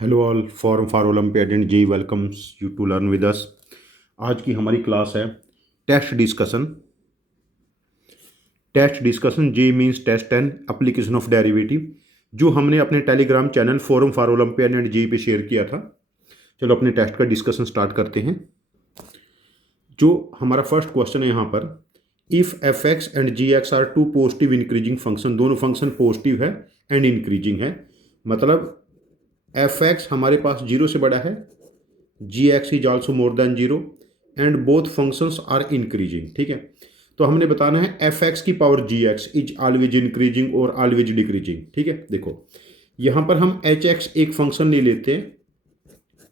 Hello all, forum for olympiad and JEE welcomes you to learn with us. आज की हमारी class है test discussion. Test discussion, JEE means test and application of derivative, जो हमने अपने Telegram channel forum for olympiad and JEE पे share किया था। चलो अपने टेस्ट का डिस्कशन स्टार्ट करते हैं। जो हमारा फर्स्ट क्वेश्चन है यहाँ पर, if f x and g x are two positive increasing function, दोनों फंक्शन पॉजिटिव है एंड इंक्रीजिंग है, मतलब एफ एक्स हमारे पास जीरो से बड़ा है, g x is also more than zero and both functions are increasing. ठीक है, तो हमने बताना है एफ एक्स की power g x is always increasing और ऑलवेज डिक्रीजिंग। ठीक है, देखो यहाँ पर हम एच एक्स एक फंक्शन ले लेते हैं,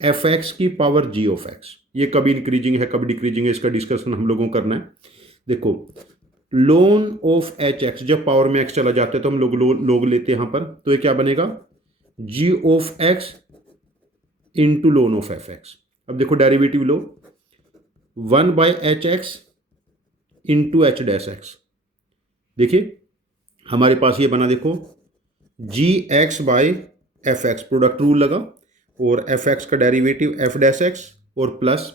एफ एक्स की पावर जी ऑफ एक्स, ये कभी इंक्रीजिंग है कभी डिक्रीजिंग है, इसका डिस्कशन हम लोगों को करना है। देखो लोन ऑफ एच एक्स, जब पावर में एक्स चला जाता है तो हम लोग लेते हैं यहाँ पर, तो ये क्या बनेगा, g of x into ln of f x. अब देखो डेरिवेटिव लो, 1/h(x) into h dash x. देखिए हमारे पास ये बना, देखो g x by f x, product rule लगा और एफ एक्स का डेरिवेटिव एफ डैश एक्स और plus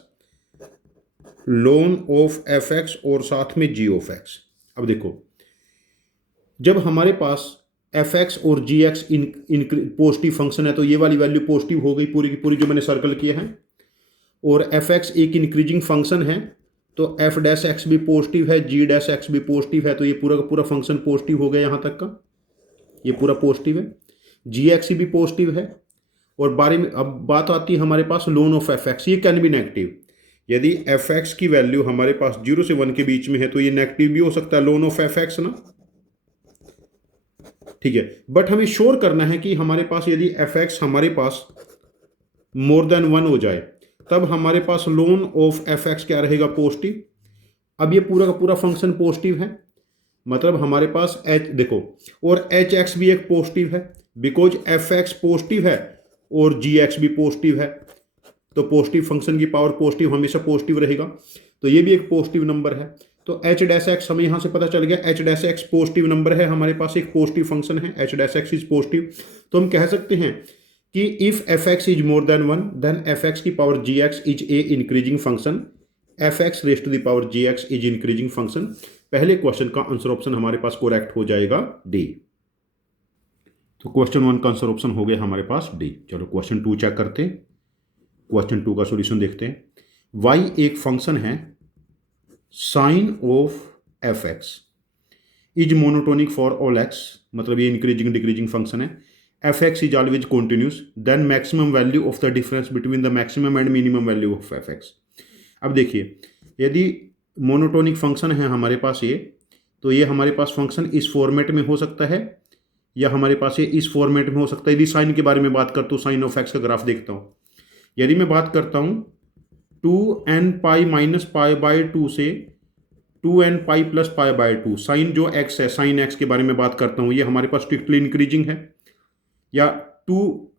ln of f x और साथ में जी ऑफ एक्स। अब देखो जब हमारे पास एफ एक्स और g x in positive function है तो ये वाली वैल्यू पॉजिटिव हो गई पूरी की पूरी जो मैंने सर्कल किया है, और एफ एक्स एक इंक्रीजिंग फंक्शन है तो एफ डैश एक्स भी पॉजिटिव है, जी डैश एक्स भी पॉजिटिव है, तो ये पूरा का पूरा फंक्शन पॉजिटिव हो गया यहाँ तक का, ये पूरा पॉजिटिव है, जी एक्स भी पॉजिटिव है। और बारे में अब बात आती है हमारे पास लोन ऑफ एफ एक्स, ये कैन बी नेगेटिव। यदि एफ एक्स की वैल्यू हमारे पास 0 से 1 के बीच में है तो ये नेगेटिव भी हो सकता है लोन ऑफ एफ एक्स ना। ठीक है, बट हमें श्योर करना है कि हमारे पास यदि एफ एक्स हमारे पास मोर देन 1 हो जाए तब हमारे पास लोन ऑफ एफ एक्स क्या रहेगा, पॉजिटिव। अब ये पूरा का पूरा फंक्शन पॉजिटिव है, मतलब हमारे पास एच देखो, और एच एक्स भी एक पॉजिटिव है बिकॉज एफ एक्स पॉजिटिव है और जी एक्स भी पॉजिटिव है, तो पॉजिटिव फंक्शन की पावर पॉजिटिव हमेशा पॉजिटिव रहेगा, तो ये भी एक पॉजिटिव नंबर है। तो एच डैश एक्स हमें यहाँ से पता चल गया, h dash x positive number है, हमारे पास एक पॉजिटिव फंक्शन है, h dash x is positive. तो हम कह सकते हैं कि if f x is more than 1 then f x की power g x is a increasing function, f x raise to the power g x is increasing function. पहले question का answer option हमारे पास करेक्ट हो जाएगा D. तो question 1 का answer option हो गया हमारे पास डी। चलो क्वेश्चन 2 चेक करते हैं, क्वेश्चन 2 का सॉल्यूशन देखते हैं। y एक फंक्शन है sine of f x is monotonic for all x, मतलब ये इंक्रीजिंग डिक्रीजिंग फंक्शन है, f x is always continuous then maximum value of the difference between the maximum and minimum value of f x. अब देखिए यदि monotonic function है हमारे पास ये, तो ये हमारे पास फंक्शन इस फॉर्मेट में हो सकता है या हमारे पास ये इस फॉर्मेट में हो सकता है। यदि साइन के बारे में बात करता हूँ, साइन ऑफ एक्स का ग्राफ देखता हूँ, यदि मैं बात करता हूँ 2n माइनस पाई बाई 2 से 2n plus pi by 2, sine जो x है, साइन x के बारे में बात करता हूँ, ये हमारे पास स्ट्रिक्टली इंक्रीजिंग है, या 2,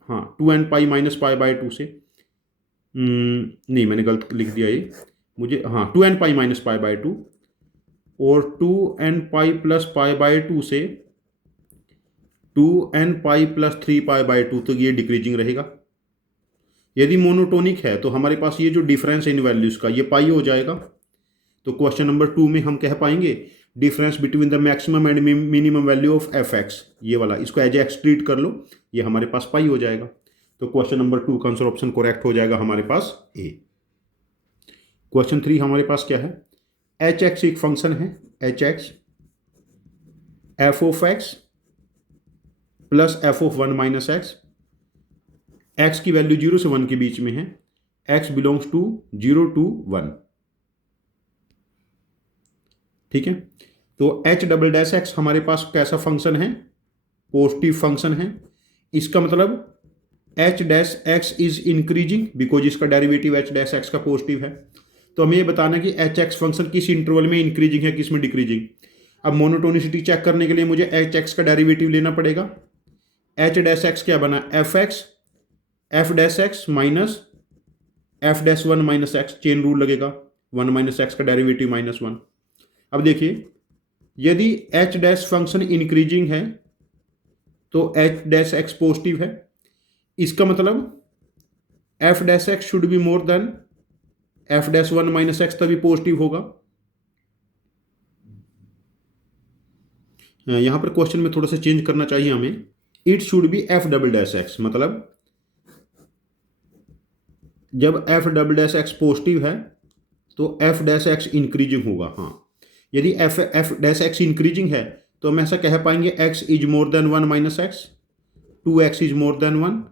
हाँ 2n माइनस पाई बाई 2 से, नहीं मैंने गलत लिख दिया ये, मुझे हाँ 2n माइनस पाई बाई 2 और 2n प्लस पाई बाई 2 से 2n प्लस 3 पाई बाई 2, तो ये डिक्रीजिंग रहेगा। यदि मोनोटोनिक है तो हमारे पास ये जो डिफरेंस इन वैल्यूज का ये पाई हो जाएगा, तो क्वेश्चन नंबर 2 में हम कह पाएंगे difference between the maximum and minimum value of f x, ये वाला इसको एज एक्स ट्रीट कर लो, ये हमारे पास पाई हो जाएगा। तो क्वेश्चन नंबर 2 का आंसर ऑप्शन करेक्ट हो जाएगा हमारे पास ए। क्वेश्चन 3 हमारे पास क्या है, एच एक्स एक फंक्शन है, H x F of x plus F of 1 minus x, x की वैल्यू 0 से 1 के बीच में है, एक्स बिलोंग्स टू 0 to 1। ठीक है, तो एच डबल डैश एक्स हमारे पास कैसा फंक्शन है, पॉजिटिव फंक्शन है, इसका मतलब H dash x is increasing because इसका डेरिवेटिव एच डैश एक्स का पॉजिटिव है। तो हमें ये बताना कि एच एक्स फंक्शन किस इंटरवल में इंक्रीजिंग है किस में डिक्रीजिंग। अब मोनोटोनिसिटी चेक करने के लिए मुझे एच एक्स का डेरिवेटिव लेना पड़ेगा, एच डैश एक्स क्या बना, F x F dash x minus F dash 1 minus x, chain rule लगेगा, 1 माइनस एक्स का डेरिवेटिव -1। अब देखिए यदि एच डैश फंक्शन इंक्रीजिंग है तो एच डैश एक्स पॉजिटिव है, इसका मतलब f dash x should be more then F dash one minus x, तभी पॉजिटिव होगा। यहां पर क्वेश्चन में थोड़ा सा चेंज करना चाहिए हमें, it should be F double dash x, मतलब जब F double dash x positive है तो एफ डैश एक्स इंक्रीजिंग होगा। हाँ, यदि एफ डैश एक्स इंक्रीजिंग है तो हम ऐसा कह पाएंगे x is more then one minus x, 2x is more then one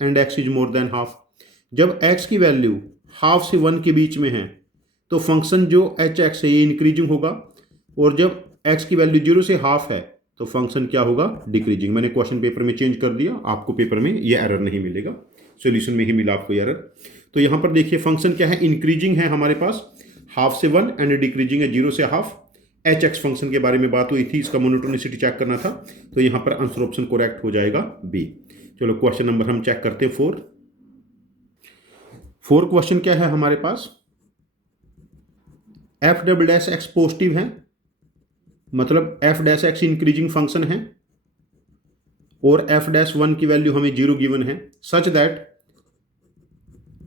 and x is more than half. जब x की वैल्यू हाफ से 1 के बीच में है तो फंक्शन जो एच एक्स है ये इंक्रीजिंग होगा, और जब x की वैल्यू 0 से हाफ है तो फंक्शन क्या होगा, डिक्रीजिंग। मैंने क्वेश्चन पेपर में चेंज कर दिया, आपको पेपर में ये एरर नहीं मिलेगा, सॉल्यूशन में ही मिला आपको एरर। तो यहाँ पर देखिए फंक्शन क्या है, इंक्रीजिंग है हमारे पास हाफ से 1 एंड डिक्रीजिंग है 0 से हाफ। एच एक्स फंक्शन के बारे में बात हुई थी, इसका मोनोटोनिसिटी चेक करना था, तो यहाँ पर आंसर ऑप्शन करेक्ट हो जाएगा बी। चलो क्वेश्चन नंबर हम चेक करते हैं 4 क्वेश्चन क्या है हमारे पास, f double dash x positive है, मतलब f dash x increasing function है, और एफ डैश वन की वैल्यू हमें 0 गिवन है, सच दैट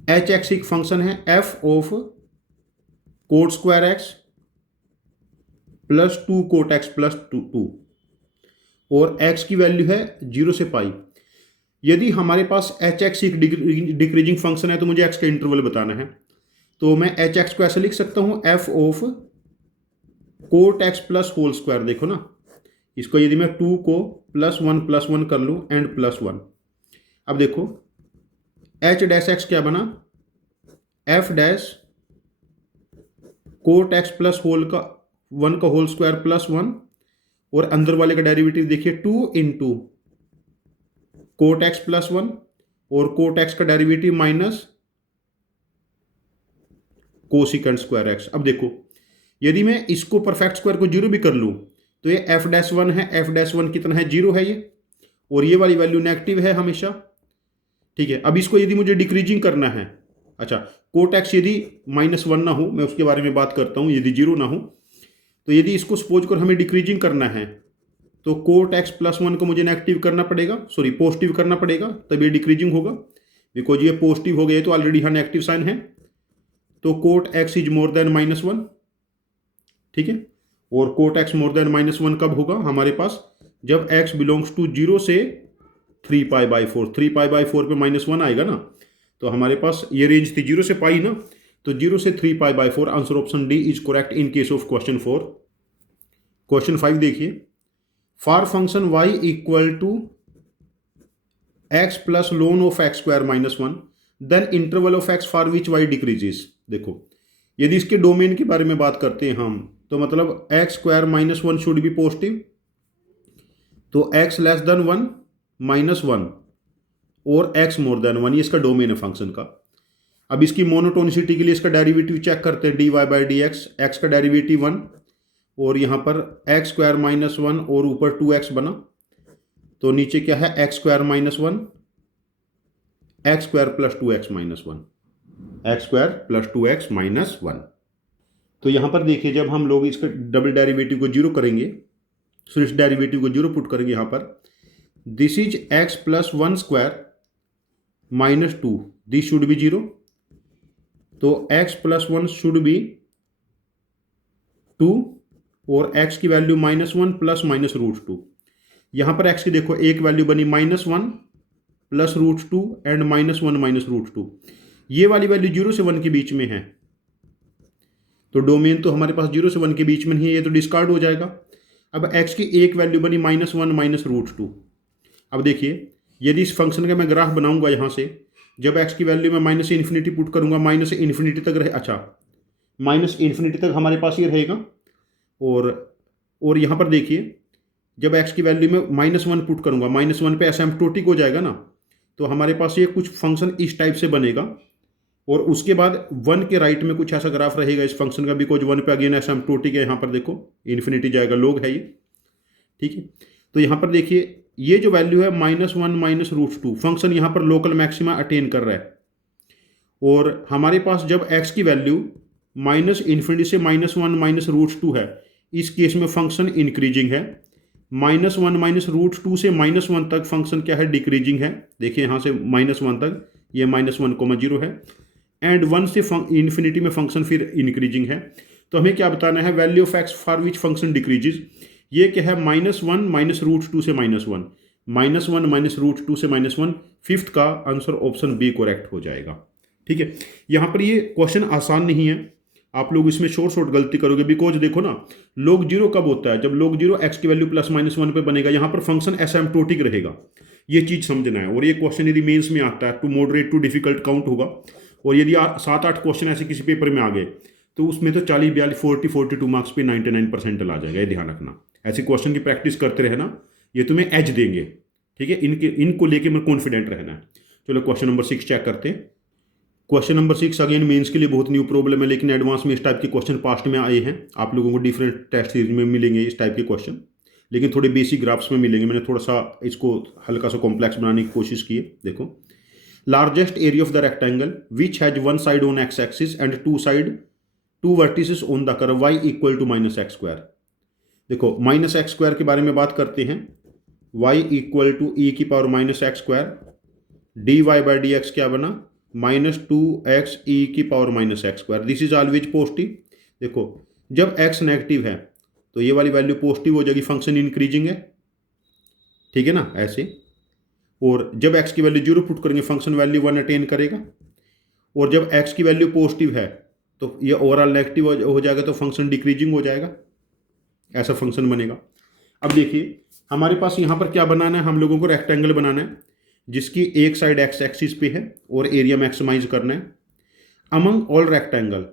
एच एक्स एक फंक्शन है f of cot square x plus 2 cot x plus 2, और x की वैल्यू है 0 से पाई। यदि हमारे पास एच एक्स एक डिक्रीजिंग फंक्शन है तो मुझे x का इंटरवल बताना है, तो मैं एच एक्स को ऐसे लिख सकता हूं f of quote x plus whole square. देखो ना, इसको यदि मैं 2 को प्लस वन कर लूं एंड प्लस 1, अब देखो एच डैश एक्स क्या बना, f dash quote x plus whole का 1 का होल स्क्वायर प्लस 1, और अंदर वाले का डेरिवेटिव देखिए 2 इंटू कोट एक्स प्लस 1, और कोट एक्स का derivative minus cosecant square x. अब देखो यदि मैं इसको परफेक्ट स्क्वायर को 0 भी कर लूं तो ये एफ डैश वन है, एफ डैश वन कितना है 0 है ये, और ये वाली वैल्यू नेगेटिव है हमेशा, ठीक है। अब इसको यदि मुझे डिक्रीजिंग करना है, अच्छा कोट एक्स यदि -1 ना हो, मैं उसके बारे में बात करता हूं, यदि 0 ना हो, तो यदि इसको सपोज कर हमें डिक्रीजिंग करना है तो कोट एक्स प्लस 1 को मुझे नेगेटिव करना पड़ेगा, सॉरी पॉजिटिव करना पड़ेगा, तब ये डिक्रीजिंग होगा। बिकॉज ये पॉजिटिव हो गया तो ऑलरेडी यहाँ नेगेटिव साइन है, तो quote x is more than -1, ठीक है। और कोट एक्स मोर देन -1 कब होगा हमारे पास, जब x बिलोंग्स टू 0 से 3π/4, 3π/4 पे -1 आएगा ना, तो हमारे पास ये रेंज थी 0 से पाई ना, तो 0 से 3π/4, answer option d is correct in case of question 4। Question 5 देखिए, for function y equal to x plus ln of x square -1 then interval of x for which y decreases. देखो यदि इसके डोमेन के बारे में बात करते हैं हम, तो मतलब x square -1 should be positive, तो x लेस देन 1 -1 और x मोर देन 1, ये इसका डोमेन है फंक्शन का। अब इसकी मोनोटोनिसिटी के लिए इसका डेरिवेटिव चेक करते हैं, dy/dx, x का डेरिवेटिव 1, और यहाँ पर x स्क्वायर -1 और ऊपर 2x बना, तो नीचे क्या है x square -1, x square plus 2x -1, x square plus 2x -1। तो यहाँ पर देखिए जब हम लोग इसका डबल डेरिवेटिव को 0 करेंगे, सो इस डेरिवेटिव को 0 पुट करेंगे यहाँ पर, this is x plus 1 square -2, this should B 0, तो x प्लस 1 शुड बी 2, और x की वैल्यू -1 प्लस -√2। यहां पर x की देखो एक वैल्यू बनी -1 प्लस √2 एंड -1 -√2, ये वाली वैल्यू 0 से 1 के बीच में है, तो डोमेन तो हमारे पास 0 से 1 के बीच में ही है, ये तो डिस्कार्ड हो जाएगा। अब x की एक वैल्यू बनी -1 -√2। अब देखिए यदि इस फंक्शन का मैं ग्राफ बनाऊंगा यहाँ से, जब x की वैल्यू में माइनस से इन्फिनिटी पुट करूंगा, माइनस से इन्फिनिटी तक रहे, अच्छा माइनस इन्फिनिटी तक हमारे पास ये रहेगा, और यहाँ पर देखिए जब x की वैल्यू में -1 पुट करूंगा, -1 पे एसिम्प्टोटिक हो जाएगा ना, तो हमारे पास ये कुछ फंक्शन इस टाइप से बनेगा, और उसके बाद 1 के राइट में कुछ ऐसा ग्राफ रहेगा इस फंक्शन का, बिकॉज 1 पे अगेन एसिम्प्टोटिक है, यहाँ पर देखो इन्फिनिटी जाएगा, लोग है ये, ठीक है। तो यहाँ पर देखिए ये जो वैल्यू है -1 -√2, फंक्शन यहाँ पर लोकल मैक्सिमा अटेन कर रहा है, और हमारे पास जब x की वैल्यू -∞ से -1 -√2 है, इस केस में फंक्शन इंक्रीजिंग है, -1 -√2 से -1 तक फंक्शन क्या है, डिक्रीजिंग है। देखिए यहाँ से -1 तक ये -1,0 है, एंड 1 से इन्फिनिटी में फंक्शन फिर इंक्रीजिंग है। तो हमें क्या बताना है, value of x for which function decreases. ये क्या है, -1 -√2 से -1, -1 -√2 से -1, फिफ्थ का आंसर ऑप्शन बी करेक्ट हो जाएगा। ठीक है, यहाँ पर ये क्वेश्चन आसान नहीं है, आप लोग इसमें शॉर्ट गलती करोगे, बिकॉज देखो ना, log 0 कब होता है, जब log 0 एक्स की वैल्यू +-1 पे बनेगा, यहाँ पर फंक्शन एसिम्प्टोटिक रहेगा, ये चीज समझना है। और ये क्वेश्चन यदि मेंस में आता है, to moderate to difficult count होगा, और यदि 7-8 क्वेश्चन ऐसे किसी पेपर में आ गए तो उसमें तो 40 42 40 42 मार्क्स पे 99% आ जाएगा, ये ध्यान रखना। ऐसे क्वेश्चन की प्रैक्टिस करते रहना, ये तुम्हें एज देंगे। ठीक है, इनको लेके मैं कॉन्फिडेंट रहना है। चलो क्वेश्चन नंबर 6 चेक करते हैं। क्वेश्चन नंबर 6 अगेन मेंस के लिए बहुत न्यू प्रॉब्लम है, लेकिन एडवांस में इस टाइप के क्वेश्चन पास्ट में आए हैं, आप लोगों को डिफरेंट टेस्ट सीरीज में मिलेंगे इस टाइप के क्वेश्चन, लेकिन थोड़े बेसिक ग्राफ्स में मिलेंगे। मैंने थोड़ा सा इसको हल्का सा कॉम्प्लेक्स बनाने की कोशिश की है। देखो, largest area of the rectangle which has one side on x axis and two vertices on the curve y equal to -x²। देखो, -x² के बारे में बात करते हैं, y equal to e⁻⁻x², dy/dx क्या बना, -2x e⁻⁻x²। This is always positive. देखो, जब x नेगेटिव है तो ये वाली वैल्यू पॉजिटिव हो जाएगी, फंक्शन इंक्रीजिंग है, ठीक है ना, ऐसे। और जब x की वैल्यू 0 पुट करेंगे, फंक्शन वैल्यू 1 अटेन करेगा। और जब x की वैल्यू पॉजिटिव है तो ये ओवरऑल नेगेटिव हो जाएगा, तो फंक्शन डिक्रीजिंग हो जाएगा, ऐसा फंक्शन बनेगा। अब देखिए, हमारे पास यहाँ पर क्या बनाना है, हम लोगों को रेक्टेंगल बनाना है जिसकी एक साइड एक्स एक्सिस पे है और एरिया मैक्सिमाइज करना है। Among all rectangle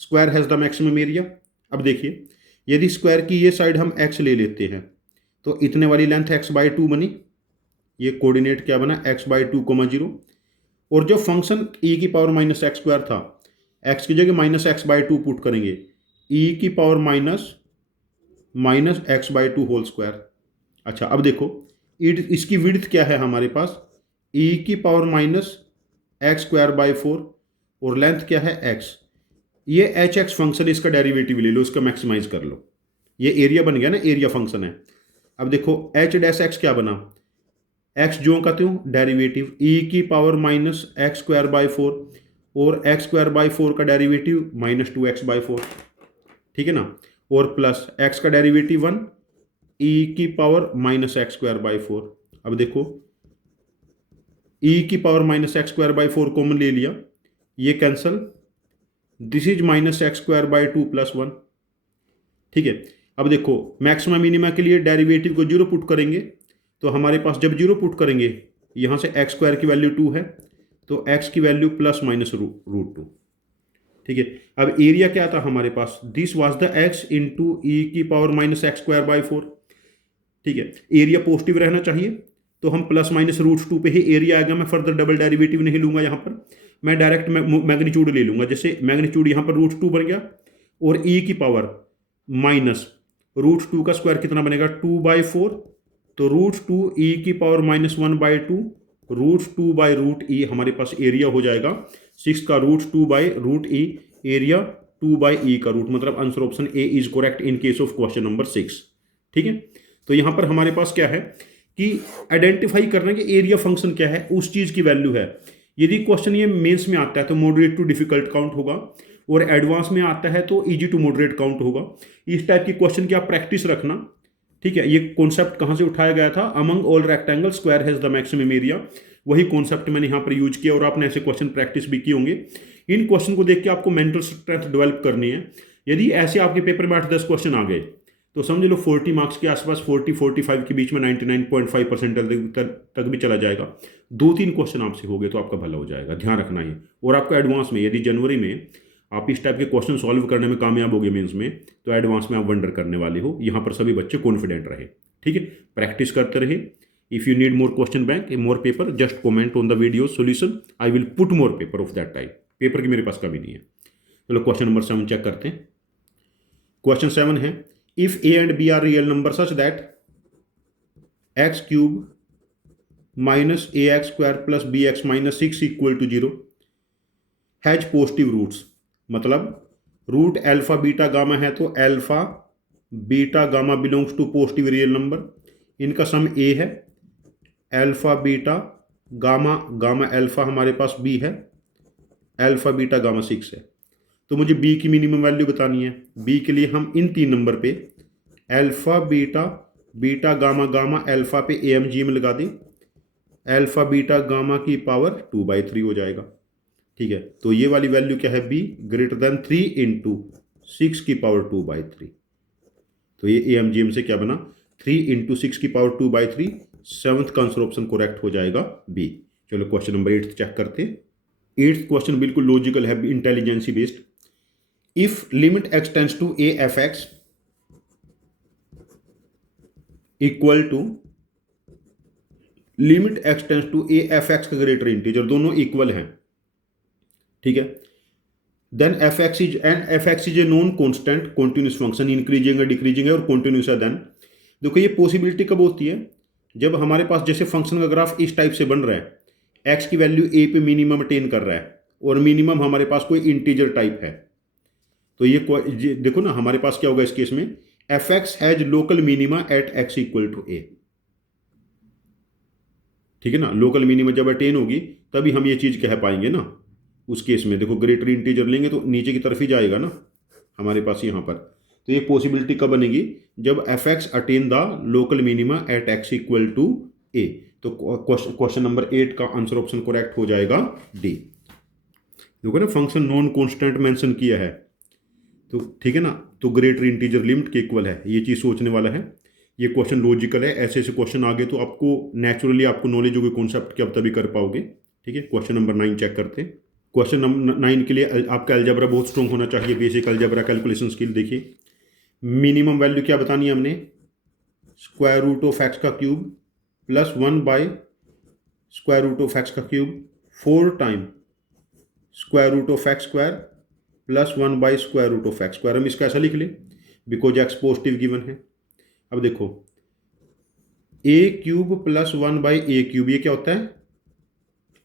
square has the maximum area. अब देखिए, यदि स्क्वायर की ये साइड हम x ले लेते हैं तो इतने वाली लेंथ x/2 बनी, ये कोऑर्डिनेट क्या बना, x/2, 0। और जो फंक्शन e⁻⁻x² था, x की जगह -x/2 पुट करेंगे, e⁻⁻x/2 होल स्क्वायर। अच्छा, अब देखो, इसकी विड्थ क्या है हमारे पास, e⁻⁻x² और लेंथ क्या है x। ये hx फंक्शन, इसका डेरिवेटिव ले लो, इसका मैक्सिमाइज कर लो, ये एरिया बन गया ना, एरिया फंक्शन है। अब देखो, h' क्या बना, x जो का त्यों डेरिवेटिव e⁻⁻x² और x² का डेरिवेटिव -2x/4, ठीक है ना, और प्लस x का डेरिवेटिव 1 e⁻⁻x²। अब देखो, e⁻⁻x² कॉमन ले लिया, ये कैंसल, दिस इज -x² 2+1, ठीक है। अब देखो, मैक्सिमा मिनिमा के लिए डेरिवेटिव को 0 पुट करेंगे, तो हमारे पास जब 0 पुट करेंगे, यहाँ से x² की वैल्यू 2 है, तो x की वैल्यू +-√2, ठीक है। अब एरिया क्या था हमारे पास, this was the x into e⁻⁻x², ठीक है। एरिया पॉजिटिव रहना चाहिए, तो हम +-√2 पे ही एरिया आएगा। मैं फर्दर डबल डेरिवेटिव नहीं लूंगा, यहाँ पर मैं डायरेक्ट मैग्नीट्यूड ले लूंगा। जैसे मैग्नीट्यूड यहाँ पर √2 बन गया, और e⁻√2 का स्क्वायर कितना बनेगा, 2/4, तो √2 e⁻−1/2 √2/√e हमारे पास एरिया हो जाएगा 6 का √2/√e, एरिया 2/e का रूट, मतलब answer option a is correct in case of question number 6, ठीक है। तो यहाँ पर हमारे पास क्या है कि आइडेंटिफाई करना कि एरिया फंक्शन क्या है, उस चीज की वैल्यू है। यदि क्वेश्चन ये मेंस में आता है तो मॉडरेट टू डिफिकल्ट काउंट होगा, और एडवांस में आता है तो इजी टू मॉडरेट काउंट होगा। इस टाइप की क्वेश्चन की आप प्रैक्टिस रखना, ठीक है। ये कॉन्सेप्ट कहाँ से उठाया गया था, among all rectangle square has the maximum area, वही कॉन्सेप्ट मैंने यहाँ पर यूज किया, और आपने ऐसे क्वेश्चन प्रैक्टिस भी किए होंगे। इन क्वेश्चन को देख के आपको मेंटल स्ट्रेंथ डेवलप करनी है। यदि ऐसे आपके पेपर में 8-10 क्वेश्चन आ गए तो समझ लो 40 मार्क्स के आसपास, 40-45 के बीच में 99.5% तक भी चला जाएगा। 2-3 क्वेश्चन आपसे हो गए तो आपका भला हो जाएगा, ध्यान रखना है। और आपका एडवांस में, यदि जनवरी में आप इस टाइप के क्वेश्चन सॉल्व करने में कामयाब हो गए मेंस में, तो एडवांस में आप वंडर करने वाले हो। यहाँ पर सभी बच्चे कॉन्फिडेंट रहे, ठीक है, प्रैक्टिस करते रहे। If you need more question bank, more paper, just comment on the video solution, I will put more paper of that type. Paper की मेरे पास कभी नहीं है। चलो क्वेश्चन नंबर 7 चेक करते हैं। क्वेश्चन 7 है, if a and b are real number such that x³ -ax² + bx - 6 = 0 has positive roots, मतलब रूट अल्फा बीटा गामा है तो alpha beta gamma belongs to positive real number. इनका sum a है, alpha beta gamma gamma alpha हमारे पास b है, alpha beta gamma 6 है। तो मुझे बी की मिनिमम वैल्यू बतानी है। बी के लिए हम इन 3 नंबर पे alpha beta beta gamma gamma alpha पे ए एम जी एम लगा दें, अल्फ़ा बीटा गामा की पावर 2/3 हो जाएगा। ठीक है, तो ये वाली वैल्यू क्या है, बी ग्रेटर देन 3 इंटू 6 की पावर 2/3। तो ये ए एम जी एम से क्या बना, 3 इंटू 6 की पावर 2/3। सेवंथ का आंसर ऑप्शन करेक्ट हो जाएगा बी। चलो क्वेश्चन नंबर 8 चेक करते हैं। 8th क्वेश्चन बिल्कुल लॉजिकल है, intelligence based. If limit x tends to a f x equal to limit x tends to a f x का greater integer, दोनों equal हैं। ठीक है, then f x is a non constant continuous function, increasing है decreasing है और continuous है। Then देखो ये पॉसिबिलिटी कब होती है, जब हमारे पास जैसे फंक्शन का ग्राफ इस टाइप से बन रहा है, एक्स की वैल्यू ए पे मिनिमम अटेन कर रहा है और मिनिमम हमारे पास कोई इंटीजर टाइप है। तो ये देखो ना, हमारे पास क्या होगा इस केस में, f x has local minima at x equal to a. ठीक है ना, लोकल मिनिमा जब अटेन होगी तभी हम ये चीज़ कह पाएंगे ना। उस केस में देखो ग्रेटर इंटीजर लेंगे तो नीचे की तरफ ही जाएगा ना हमारे पास यहाँ पर। तो ये पॉसिबिलिटी कब बनेगी, जब f x attain the local minima at x equal to a. तो क्वेश्चन नंबर 8 का आंसर ऑप्शन करेक्ट हो जाएगा डी। देखो ना, फंक्शन नॉन कॉन्स्टेंट मेंशन किया है, तो ठीक है ना, तो ग्रेटर इंटीजर लिमिट के इक्वल है, ये चीज़ सोचने वाला है। ये क्वेश्चन लॉजिकल है, ऐसे ऐसे क्वेश्चन आगे तो आपको नेचुरली आपको नॉलेज होगी कॉन्सेप्ट की, अब तभी कर पाओगे। ठीक है, क्वेश्चन नंबर 9 चेक करते हैं। क्वेश्चन नंबर 9 के लिए आपका अलजेब्रा बहुत स्ट्रॉन्ग होना चाहिए, बेसिक अलजेब्रा कैलकुलेशन स्किल। देखिए मिनिमम वैल्यू क्या बतानी है हमने, स्क्वायर रूट ऑफ एक्स का cube plus 1 by square root of x का cube 4 time square root of x square plus 1 by square root of x square. हम इसका ऐसा लिख ले बिकॉज एक्स पॉजिटिव गिवन है। अब देखो a cube plus 1 by a cube, ये क्या होता है,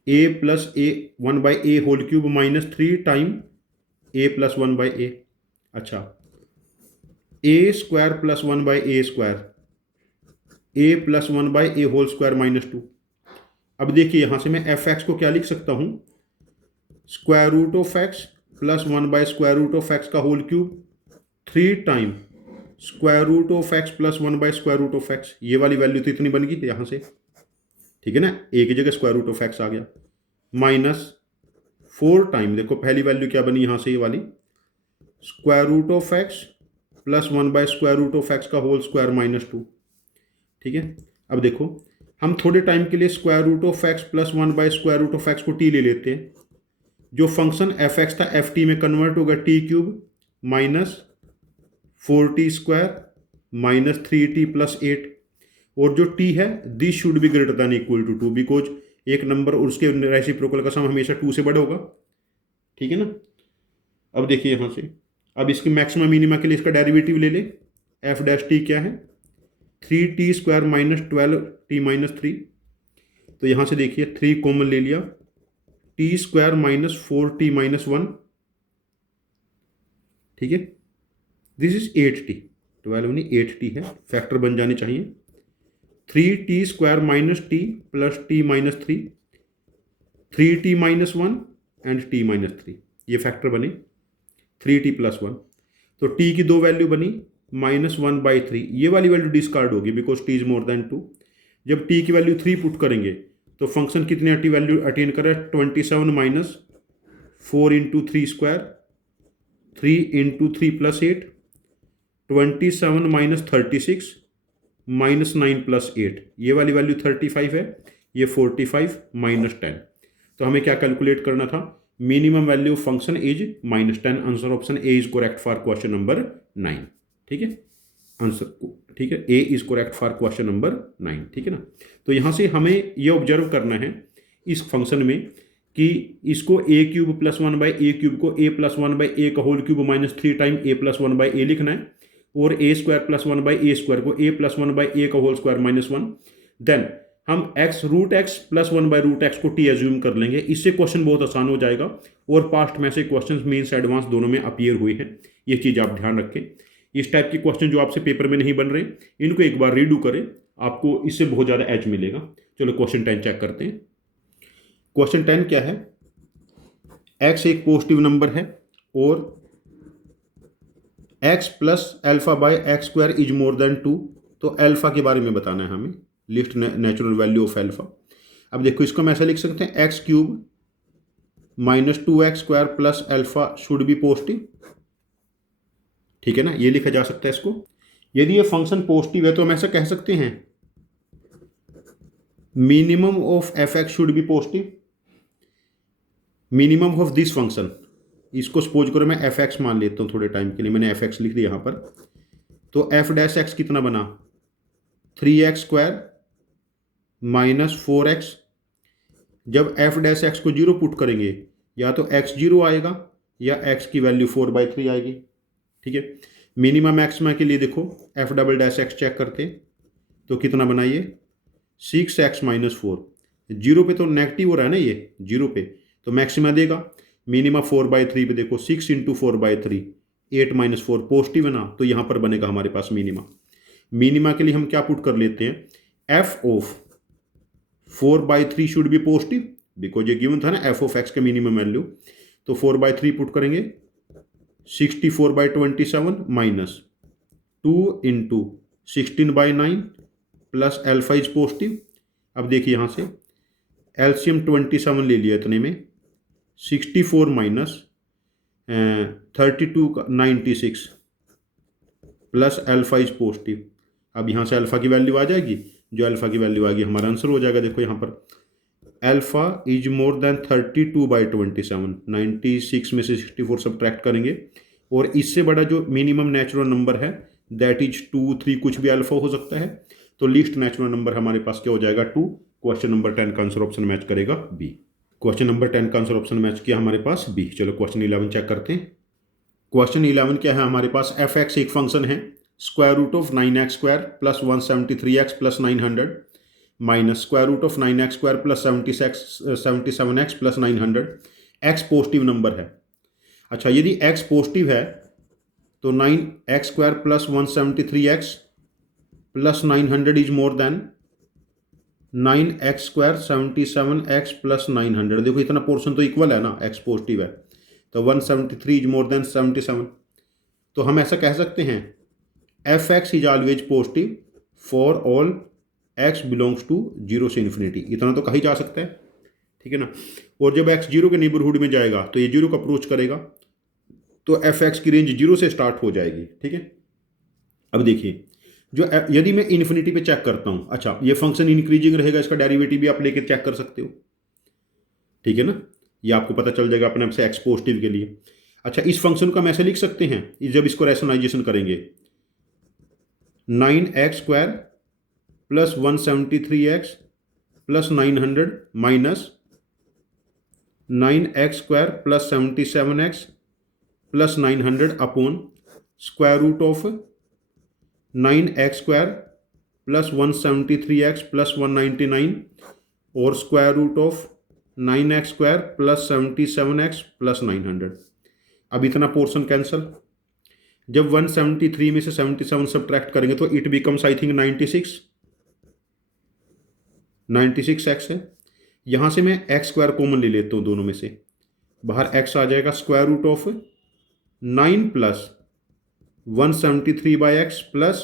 a plus a 1 by a whole cube minus 3 time a plus 1 by a. अच्छा, a square plus 1 by a square, a plus 1 by a whole square minus 2। अब देखिए यहाँ से मैं एफ एक्स को क्या लिख सकता हूँ, square root of x plus 1 by square root of x का whole cube 3 time square root of x plus 1 by square root of x. ये वाली वैल्यू तो इतनी बन गई यहाँ से, ठीक है ना, ए की जगह स्क्वायर रूट ऑफ एक्स आ गया माइनस 4 टाइम, देखो पहली वैल्यू क्या बनी यहाँ से, ये वाली square root of x plus 1 by square root of x का होल स्क्वायर माइनस 2। ठीक है, अब देखो हम थोड़े टाइम के लिए square root of x plus 1 by square root of x को टी ले लेते हैं, जो फंक्शन एफ एक्स था एफ टी में कन्वर्ट होगा t cube minus 4t square minus 3t plus 8, और जो t है this should be greater than equal to 2 because एक नंबर और उसके रेसिप्रोकल का सम हमेशा 2 से बड़ा होगा। ठीक है ना, अब देखिए यहाँ से, अब इसके मैक्सिमम मिनिमा के लिए इसका डेरिवेटिव ले ले, एफ डैश टी क्या है 3t square minus 12t minus 3। तो यहाँ से देखिए 3 कॉमन ले लिया, t square minus 4t minus 1। ठीक है, दिस इज 8t, 12 नहीं 8t है, फैक्टर बन जाने चाहिए। 3t square minus T plus T minus 3, 3t minus 1 and t minus 3, ये फैक्टर बने 3t प्लस 1। तो t की दो वैल्यू बनी माइनस 1 बाई 3, ये वाली वैल्यू डिस्कार्ड होगी because t is more then 2। जब t की वैल्यू 3 पुट करेंगे तो फंक्शन कितने टी वैल्यू अटेन करे, 27 minus 4 into 3 square 3 into 3 plus 8, 27 minus 36 minus 9 plus 8, ये वाली वैल्यू 35 है, ये 45 माइनस 10। तो हमें क्या कैलकुलेट करना था, minimum value function is minus 10। Answer option a is correct for question number 9। ठीक है, आंसर ठीक है, a is correct for question number 9। ठीक है ना, तो यहाँ से हमें ये ऑब्जर्व करना है इस फंक्शन में कि इसको a cube plus 1 by a cube को ए प्लस 1 बाई ए का whole cube minus 3 time a plus 1 by a लिखना है, और a square plus 1 by a square को ए प्लस 1 बाई ए का होल स्क्वायर माइनस 1। देन हम x root x plus 1 by root x को t assume कर लेंगे, इससे क्वेश्चन बहुत आसान हो जाएगा। और पास्ट में से क्वेश्चन मेंस एडवांस दोनों में अपीयर हुए हैं, ये चीज़ आप ध्यान रखें। इस टाइप के क्वेश्चन जो आपसे पेपर में नहीं बन रहे, इनको एक बार रीडू करें, आपको इससे बहुत ज़्यादा एज मिलेगा। चलो क्वेश्चन 10 चेक करते हैं। क्वेश्चन 10 क्या है, x एक पॉजिटिव नंबर है और x plus alpha by x square is more then 2। तो अल्फा के बारे में बताना है हमें, list natural value of alpha. अब देखो इसको हम ऐसा लिख सकते हैं, x cube minus 2x square plus alpha should be positive. ठीक है ना, ये लिखा जा सकता है इसको। यदि ये फंक्शन पॉजिटिव है तो हम ऐसा कह सकते हैं, minimum of f x should B positive, minimum of this function. इसको सपोज करो मैं एफ एक्स मान लेता हूँ थोड़े टाइम के लिए, मैंने एफ एक्स लिख दिया यहाँ पर। तो एफ डैश एक्स कितना बना, 3x स्क्वायर माइनस 4x। जब एफ डैश एक्स को 0 पुट करेंगे, या तो x 0 आएगा या x की वैल्यू 4/3 आएगी। ठीक है, मिनिमम मैक्सिमा के लिए देखो f double dash x check करते हैं, तो कितना बनाइए, 6x माइनस 4। 0 पे तो नेगेटिव हो रहा है ना ये, 0 पे तो मैक्सिमा देगा। मिनिमा 4/3 पे देखो, 6 इंटू 4/3 8 माइनस 4 पॉजिटिव है ना, तो यहाँ पर बनेगा हमारे पास मिनिमा। मिनिमा के लिए हम क्या पुट कर लेते हैं, F of 4/3 should be positive, because ये गिवन था ना एफ ऑफ एक्स का मिनिमम वैल्यू। तो 4/3 पुट करेंगे, 64/27 minus 2 into 16/9 plus alpha is positive. अब देखिए यहाँ से एलसीएम 27 ले लिया इतने में, 64 माइनस 32 का 96 प्लस अल्फा इज पॉजिटिव। अब यहाँ से अल्फा की वैल्यू आ जाएगी, जो अल्फा की वैल्यू आएगी हमारा आंसर हो जाएगा। देखो यहाँ पर अल्फा इज मोर देन 32/27, 96 में से 64 सब्ट्रैक्ट करेंगे, और इससे बड़ा जो मिनिमम नेचुरल नंबर है दैट इज 2, 3 कुछ भी अल्फा हो सकता है। तो लीस्ट नेचुरल नंबर हमारे पास क्या हो जाएगा, 2। क्वेश्चन नंबर 10 का आंसर ऑप्शन मैच करेगा बी। क्वेश्चन नंबर 10 का आंसर ऑप्शन मैच किया हमारे पास बी। चलो क्वेश्चन 11 चेक करते हैं। क्वेश्चन 11 क्या है हमारे पास, एफ एक्स एक फंक्शन है, square root of 9x square plus 173x plus 900 minus square root of 9x square plus 77x plus 900। X positive number है। अच्छा, यदि एक्स पॉजिटिव है तो 9x square plus 173x plus 900 is more then 9x square 77x plus 900। देखो इतना portion तो equal है ना, एक्स पॉजिटिव है तो 173 इज मोर देन 77। तो हम ऐसा कह सकते हैं, f x is always positive for all x belongs to 0 से इन्फिनिटी। इतना तो कहा जा सकता है, ठीक है ना। और जब एक्स 0 के नेबरहुड में जाएगा तो ये 0 को अप्रोच करेगा, तो एफ एक्स की रेंज 0 से स्टार्ट हो जाएगी। ठीक है, अब देखिए जो यदि मैं इन्फिनिटी पे चेक करता हूं, अच्छा ये फंक्शन इंक्रीजिंग रहेगा, इसका डेरिवेटिव भी आप लेके चेक कर सकते हो। ठीक है ना, ये आपको पता चल जाएगा अपने आप से एक्स पॉजिटिव के लिए। अच्छा, इस फंक्शन को हम ऐसे लिख सकते हैं, जब इसको रैशनलाइजेशन करेंगे, 9x square plus 173x plus 900 minus 9x square plus 77x plus 900 upon square root of 9x square plus 173x plus 199 और square root of 9x square plus 77x plus 900। अब इतना पोर्शन कैंसल, जब 173 में से 77 subtract करेंगे तो it becomes I think 96x है। यहाँ से मैं एक्स स्क्वायर कॉमन ले लेता हूँ दोनों में से, बाहर x आ जाएगा square root of 9 plus 173/x plus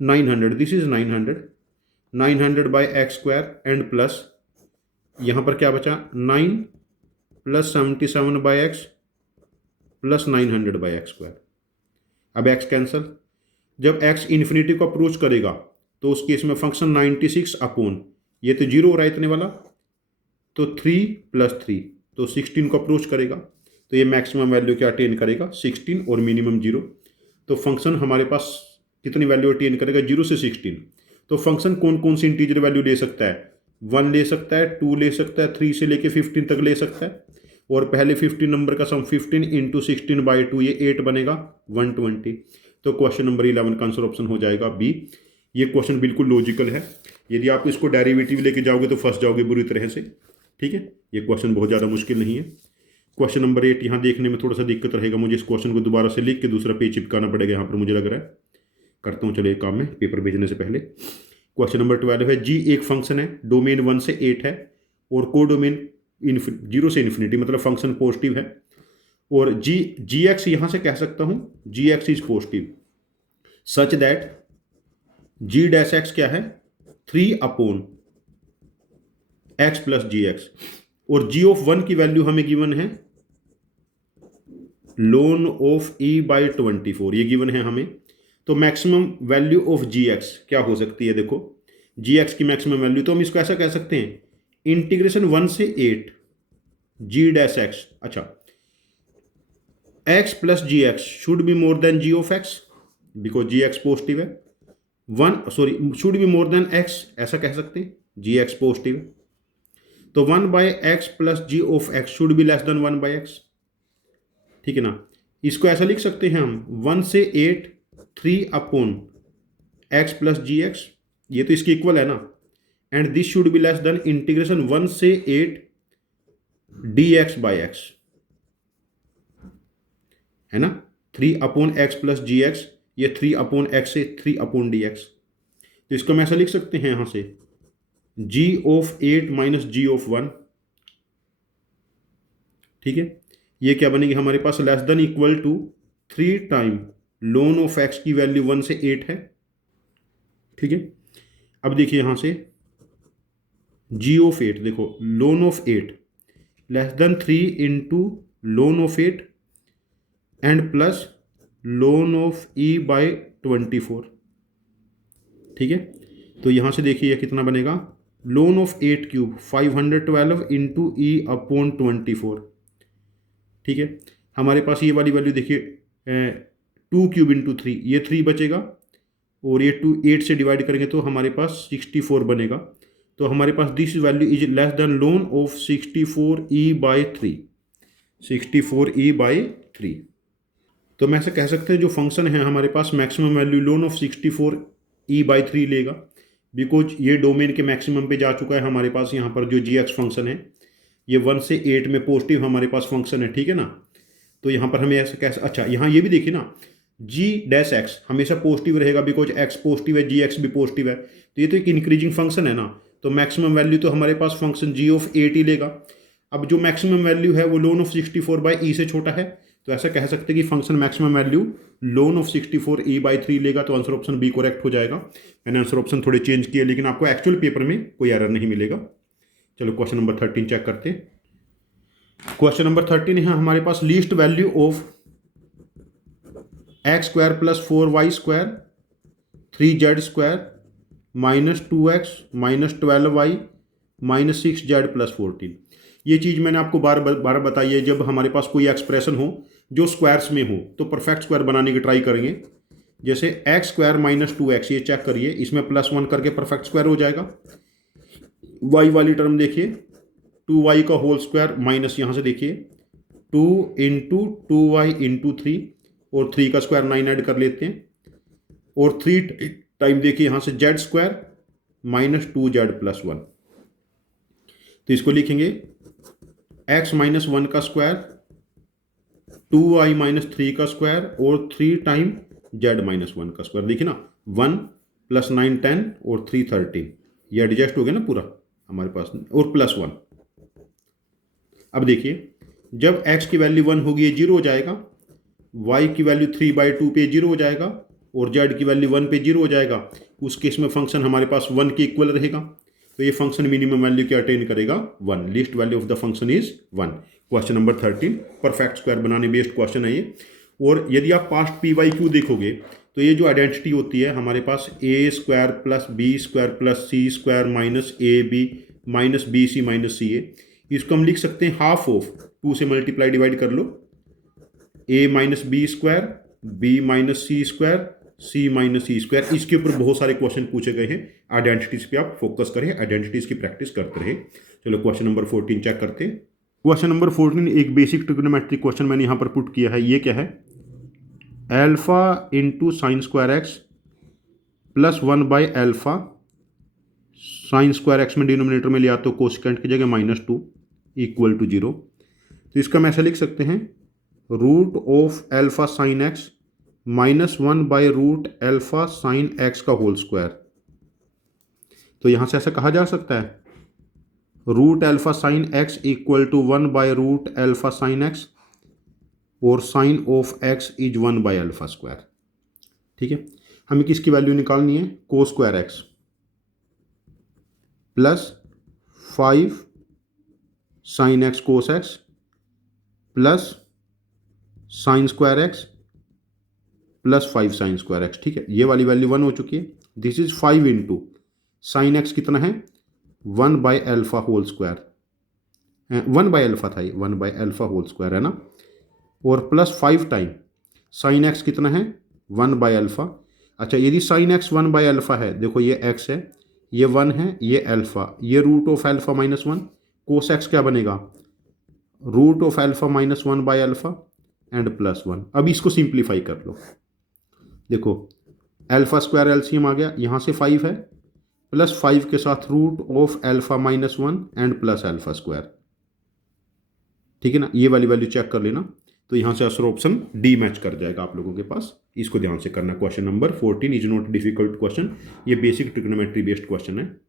900, this is 900/x square and plus यहाँ पर क्या बचा, 9 plus 77/x plus 900/x square. अब x कैंसल, जब x इन्फिनिटी को अप्रोच करेगा तो उस केस में फंक्शन 96 अपॉन ये तो 0 हो रहा है इतने वाला, तो 3 प्लस 3 तो 16 को अप्रोच करेगा, तो ये मैक्सिमम वैल्यू क्या अटेन करेगा, 16 और मिनिमम 0। तो फंक्शन हमारे पास कितनी वैल्यू अटेन करेगा, 0 से 16। तो फंक्शन कौन कौन सी इंटीजर वैल्यू ले सकता है, 1 ले सकता है, 2 ले सकता है, 3 से लेके 15 तक ले सकता है। और पहले 15 नंबर का सम 15 इंटू 16/2 ये 8 बनेगा, 120। तो क्वेश्चन नंबर 11 का आंसर ऑप्शन हो जाएगा बी। ये क्वेश्चन बिल्कुल लॉजिकल है, यदि आप इसको डेरिवेटिव लेके जाओगे तो फंस जाओगे बुरी तरह से। ठीक है, ये क्वेश्चन बहुत ज़्यादा मुश्किल नहीं है। क्वेश्चन नंबर 8 यहाँ देखने में थोड़ा सा दिक्कत रहेगा, मुझे इस क्वेश्चन को दोबारा से लिख के दूसरा पेज चिपकाना पड़ेगा यहाँ पर, मुझे लग रहा है। करता हूँ चलिए काम में, पेपर भेजने से पहले। क्वेश्चन नंबर 12 है, जी एक फंक्शन है, डोमेन 1 से 8 है और कोडोमेन जीरो से इन्फिनिटी, मतलब फंक्शन पॉजिटिव है। और जी एक्स यहाँ से कह सकता हूँ g x is positive such that g dash x क्या है 3/x प्लस जी एक्स। और जी ऑफ 1 की वैल्यू हमें गिवन है ln ऑफ e बाई 24, ये गिवन है हमें। तो maximum value of g x क्या हो सकती है, देखो जी एक्स की मैक्सिमम वैल्यू, तो हम इसको ऐसा कह सकते हैं इंटीग्रेशन 1 से 8 जी डैश एक्स, अच्छा x plus g x should be more than g of x because g x positive है। Should be more than x, ऐसा कह सकते हैं, जी एक्स पॉजिटिव है। तो 1/x plus g of x should be less than 1/x, ठीक है ना। इसको ऐसा लिख सकते हैं हम 1 से 8 3/x प्लस जी एक्स, ये तो इसकी इक्वल है ना। And this should be less then integration 1 से 8 dx/x, है ना। 3/x प्लस जी एक्स, ये 3/x से 3/dx। तो इसको हम ऐसा लिख सकते हैं यहां से g of 8 minus g of 1, ठीक है। ये क्या बनेगी हमारे पास less than equal to 3 time ln of x की वैल्यू 1 से 8 है, ठीक है। अब देखिए यहां से g ऑफ 8, देखो ln of 8 less than 3 into ln of 8 and plus ln of e by 24, ठीक है। तो यहां से देखिए कितना बनेगा ln of 8 cube 512 into E upon 24, ठीक है। हमारे पास ये वाली वैल्यू देखिए 2 क्यूब इंटू 3, ये 3 बचेगा और ये 2 8 से डिवाइड करेंगे तो हमारे पास 64 बनेगा। तो हमारे पास this value is less than ln of 64e/3, 64e/3। तो मैं ऐसे कह सकते हैं जो फंक्शन है हमारे पास maximum value ln of 64e/3 लेगा, बिकॉज ये डोमेन के मैक्सिमम पे जा चुका है हमारे पास। यहाँ पर जो जी एक्स फंक्शन है ये 1 से 8 में पॉजिटिव हमारे पास फंक्शन है, ठीक है ना। तो यहाँ पर हमें ऐसा कैसे, अच्छा यहाँ ये भी देखिए ना जी डैश एक्स हमेशा पॉजिटिव रहेगा बिकॉज एक्स पॉजिटिव है, जी एक्स भी पॉजिटिव है, तो ये तो एक इंक्रीजिंग फंक्शन है ना। तो मैक्सिमम वैल्यू तो हमारे पास फंक्शन जी ऑफ 8 ही लेगा। अब जो मैक्सिमम वैल्यू है वो ln ऑफ 64/e से छोटा है, तो ऐसा कह सकते हैं कि function maximum value ln of 64e/3 लेगा। तो आंसर ऑप्शन बी करेक्ट हो जाएगा। मैंने आंसर ऑप्शन थोड़े चेंज किए लेकिन आपको एक्चुअल पेपर में कोई एरर नहीं मिलेगा। चलो क्वेश्चन नंबर 13 चेक करते हैं। क्वेश्चन नंबर 13 है हमारे पास least value of x² plus 4y² 3z² minus 2x minus 12y minus 6z plus 14। ये चीज़ मैंने आपको बार बार बताई है, जब हमारे पास कोई एक्सप्रेशन हो जो स्क्वायर्स में हो तो परफेक्ट स्क्वायर बनाने की ट्राई करेंगे। जैसे x² माइनस 2x, ये चेक करिए, इसमें +1 करके परफेक्ट स्क्वायर हो जाएगा। y वाली टर्म देखिए 2y का होल स्क्वायर माइनस यहाँ से देखिए 2 इंटू 2y इंटू 3 और 3 का स्क्वायर 9 ऐड कर लेते हैं, और 3 टाइम देखिए यहाँ से z² माइनस 2z प्लस 1। तो इसको लिखेंगे x माइनस 1 का स्क्वायर 2y माइनस 3 का स्क्वायर और 3 टाइम z माइनस 1 का स्क्वायर। देखिए ना 1 प्लस 9 10 और 3 13, ये एडजस्ट हो गया ना पूरा हमारे पास, और प्लस 1। अब देखिए जब x की वैल्यू 1 होगी ये 0 हो जाएगा, y की वैल्यू 3/2 पे 0 हो जाएगा और z की वैल्यू 1 पे 0 हो जाएगा। उस केस में फंक्शन हमारे पास 1 के इक्वल रहेगा। तो ये फंक्शन मिनिमम वैल्यू क्या अटेन करेगा 1। Least value of the function is 1। Question number 13 perfect square बनाने बेस्ड क्वेश्चन है ये। और यदि आप पास्ट PYQ देखोगे तो ये जो आइडेंटिटी होती है हमारे पास a² plus b² plus c² minus ab minus bc minus ca, इसको हम लिख सकते हैं हाफ ऑफ 2 से मल्टीप्लाई डिवाइड कर लो a minus b², b minus c² c minus c²। इसके ऊपर बहुत सारे क्वेश्चन पूछे गए हैं। आइडेंटिटीज पे आप फोकस करें, आइडेंटिटीज की प्रैक्टिस करते रहे। चलो क्वेश्चन नंबर 14 चेक करते हैं। क्वेश्चन नंबर 14 एक बेसिक ट्रिग्नोमेट्रिक क्वेश्चन मैंने यहाँ पर पुट किया है। ये क्या है, alpha into sine square x plus 1/α, sine square x में डिनोमिनेटर में लिया तो कोसेकेंट की जगह -2 इक्वल टू 0। तो इसका हम ऐसा लिख सकते हैं root of alpha sine x -1/√α sine x का होल स्क्वायर। तो यहां से ऐसा कहा जा सकता है root alpha sine x equal to 1/√α sin x और साइन ऑफ एक्स इज 1/α²। ठीक है, हमें किसकी वैल्यू निकालनी है? cos²x plus 5 sin x cos x plus sin² x plus 5 sin²x। ठीक है, ये वाली वैल्यू 1 हो चुकी है। This is 5 into sine x कितना है? 1/α², 1/α था ये, 1/α² है ना, और प्लस 5 टाइम साइन एक्स कितना है? 1/α। अच्छा, यदि साइन एक्स 1/α है, देखो ये x है, ये 1 है, ये अल्फा, ये root of alpha minus 1, cos x क्या बनेगा? Root of alpha minus 1/α and plus 1। अब इसको सिंप्लीफाई कर लो, देखो α² एलसीएम आ गया, यहाँ से 5 है, प्लस 5 के साथ root of alpha minus 1 and plus α²। ठीक है ना, ये वाली वैल्यू चेक कर लेना, तो यहाँ से आंसर ऑप्शन डी मैच कर जाएगा आप लोगों के पास। इसको ध्यान से करना। Question number 14 is not difficult question, ये बेसिक ट्रिग्नोमेट्री बेस्ड क्वेश्चन है।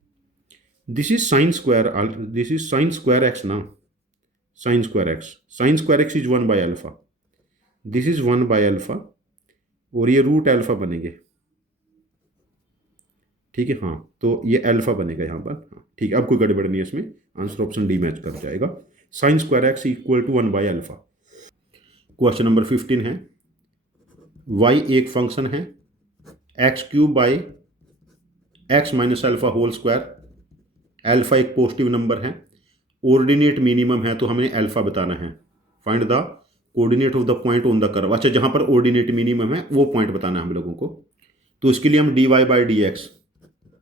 दिस इज sin² x ना, sin² x is 1/α, this is 1/α और ये रूट अल्फा बनेंगे। ठीक है, हाँ, तो ये अल्फा बनेगा यहाँ पर। हाँ ठीक है, अब कोई गड़बड़ नहीं है इसमें, आंसर ऑप्शन डी मैच कर जाएगा। sin² x equal to 1/α। Question number 15 है, y एक फंक्शन है x³ x minus alpha whole square, alpha एक पॉजिटिव नंबर है, ऑर्डिनेट मिनिमम है, तो हमें अल्फा बताना है। Find the coordinate of the point on the curve. अच्छा, जहाँ पर ऑर्डिनेट मिनिमम है वो पॉइंट बताना है हम लोगों को, तो इसके लिए हम dy/dx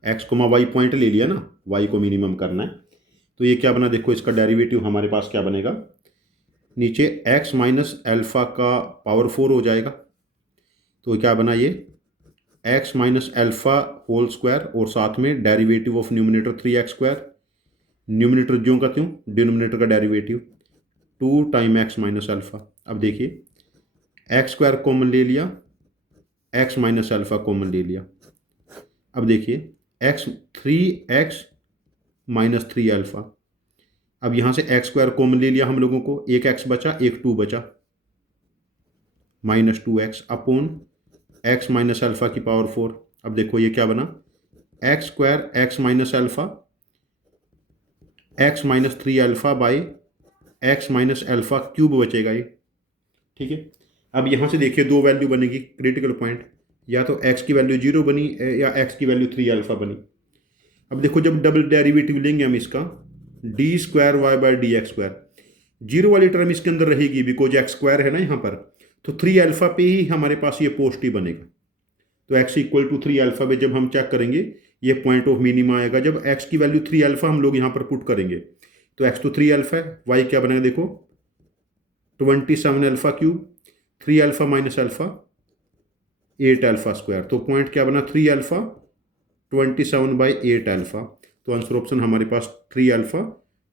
x,y पॉइंट ले लिया ना, y को मिनिमम करना है, तो ये क्या बना? देखो इसका डेरिवेटिव हमारे पास क्या बनेगा? नीचे x माइनस अल्फा का पावर 4 हो जाएगा, तो क्या बना ये? x minus alpha whole square और साथ में derivative of numerator 3x², numerator ज्यों का त्यों, डिनोमिनेटर का derivative 2 time x minus alpha. अब देखिए x² कॉमन ले लिया, x माइनस अल्फा कॉमन ले लिया। अब देखिए 3x माइनस 3α। अब यहाँ से x² कॉमन ले लिया हम लोगों को, एक x बचा, एक 2 बचा, -2x upon x minus alpha की पावर 4। अब देखो ये क्या बना? x² x minus alpha x minus 3α by x minus alpha cube बचेगा ये। ठीक है, अब यहाँ से देखिए दो वैल्यू बनेगी क्रिटिकल पॉइंट, या तो x की वैल्यू 0 बनी या x की वैल्यू 3α बनी। अब देखो जब डबल डेरिवेटिव लेंगे हम इसका, d²y/dx², जीरो वाली टर्म इसके अंदर रहेगी बिकॉज x² है ना यहाँ पर, तो 3α पे ही हमारे पास ये पॉजिटिव बनेगा। तो x इक्वल टू 3α पे जब हम चेक करेंगे ये पॉइंट ऑफ मिनिमा आएगा, जब x की वैल्यू 3α हम लोग यहाँ पर पुट करेंगे, तो x तो 3α है, y क्या बनेगा देखो 27α³, 3α माइनस अल्फा 8α², तो पॉइंट क्या बना 3α 27/8α। तो आंसर ऑप्शन हमारे पास 3α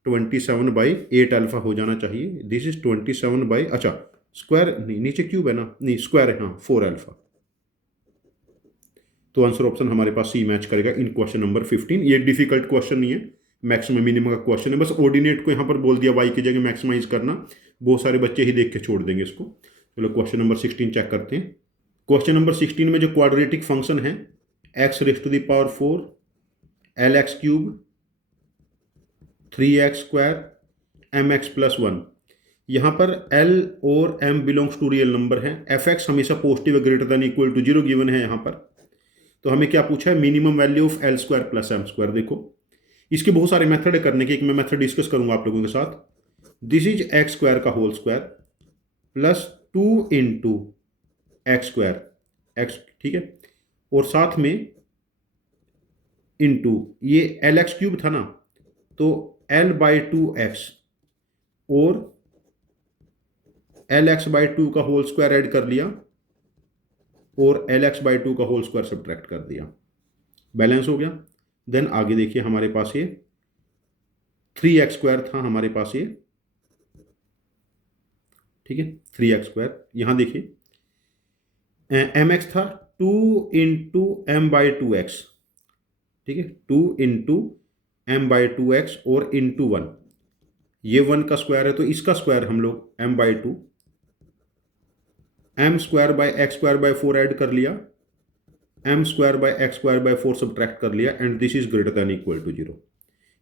27/8α हो जाना चाहिए। दिस इज 27 अच्छा स्क्वायर नहीं, नीचे क्यूब है ना, नहीं स्क्वायर है, हाँ 4α। तो आंसर ऑप्शन हमारे पास सी मैच करेगा इन क्वेश्चन नंबर 15। ये डिफिकल्ट क्वेश्चन नहीं है, मैक्सिमम मिनिमम का क्वेश्चन है, बस ऑर्डिनेट को यहाँ पर बोल दिया y की जगह मैक्सिमाइज करना, बहुत सारे बच्चे ही देख के छोड़ देंगे इसको। चलो क्वेश्चन नंबर 16 चेक करते हैं। क्वेश्चन नंबर 16 में जो क्वाड्रेटिक फंक्शन है x⁴ lx³ 3x² mx+1, यहाँ पर l और m belongs to real number है, fx हमेशा positive greater than equal to 0 given है यहाँ पर। तो हमें क्या पूछा है? Minimum value of l² plus m²। देखो इसके बहुत सारे मेथड करने के, एक मैं मेथड डिस्कस करूंगा आप लोगों के साथ। दिस इज x² का whole square plus 2 into x², x, ठीक है, और साथ में इंटू ये lx³ था ना, तो l/2x और lx/2 का होल स्क्वायर ऐड कर लिया और lx/2 का होल स्क्वायर सब्ट्रैक्ट कर दिया, बैलेंस हो गया। देन आगे देखिए हमारे पास ये 3x² था हमारे पास ये, ठीक है 3x²। यहां देखिए mx था 2 इंटू m/2x, ठीक है 2 इंटू m/2x और इंटू 1, ये 1 का स्क्वायर है तो इसका स्क्वायर हम लोग m/2, m²/x²/4 ऐड कर लिया, m²/x²/4 सब्ट्रैक्ट कर लिया, and this is greater than equal to 0।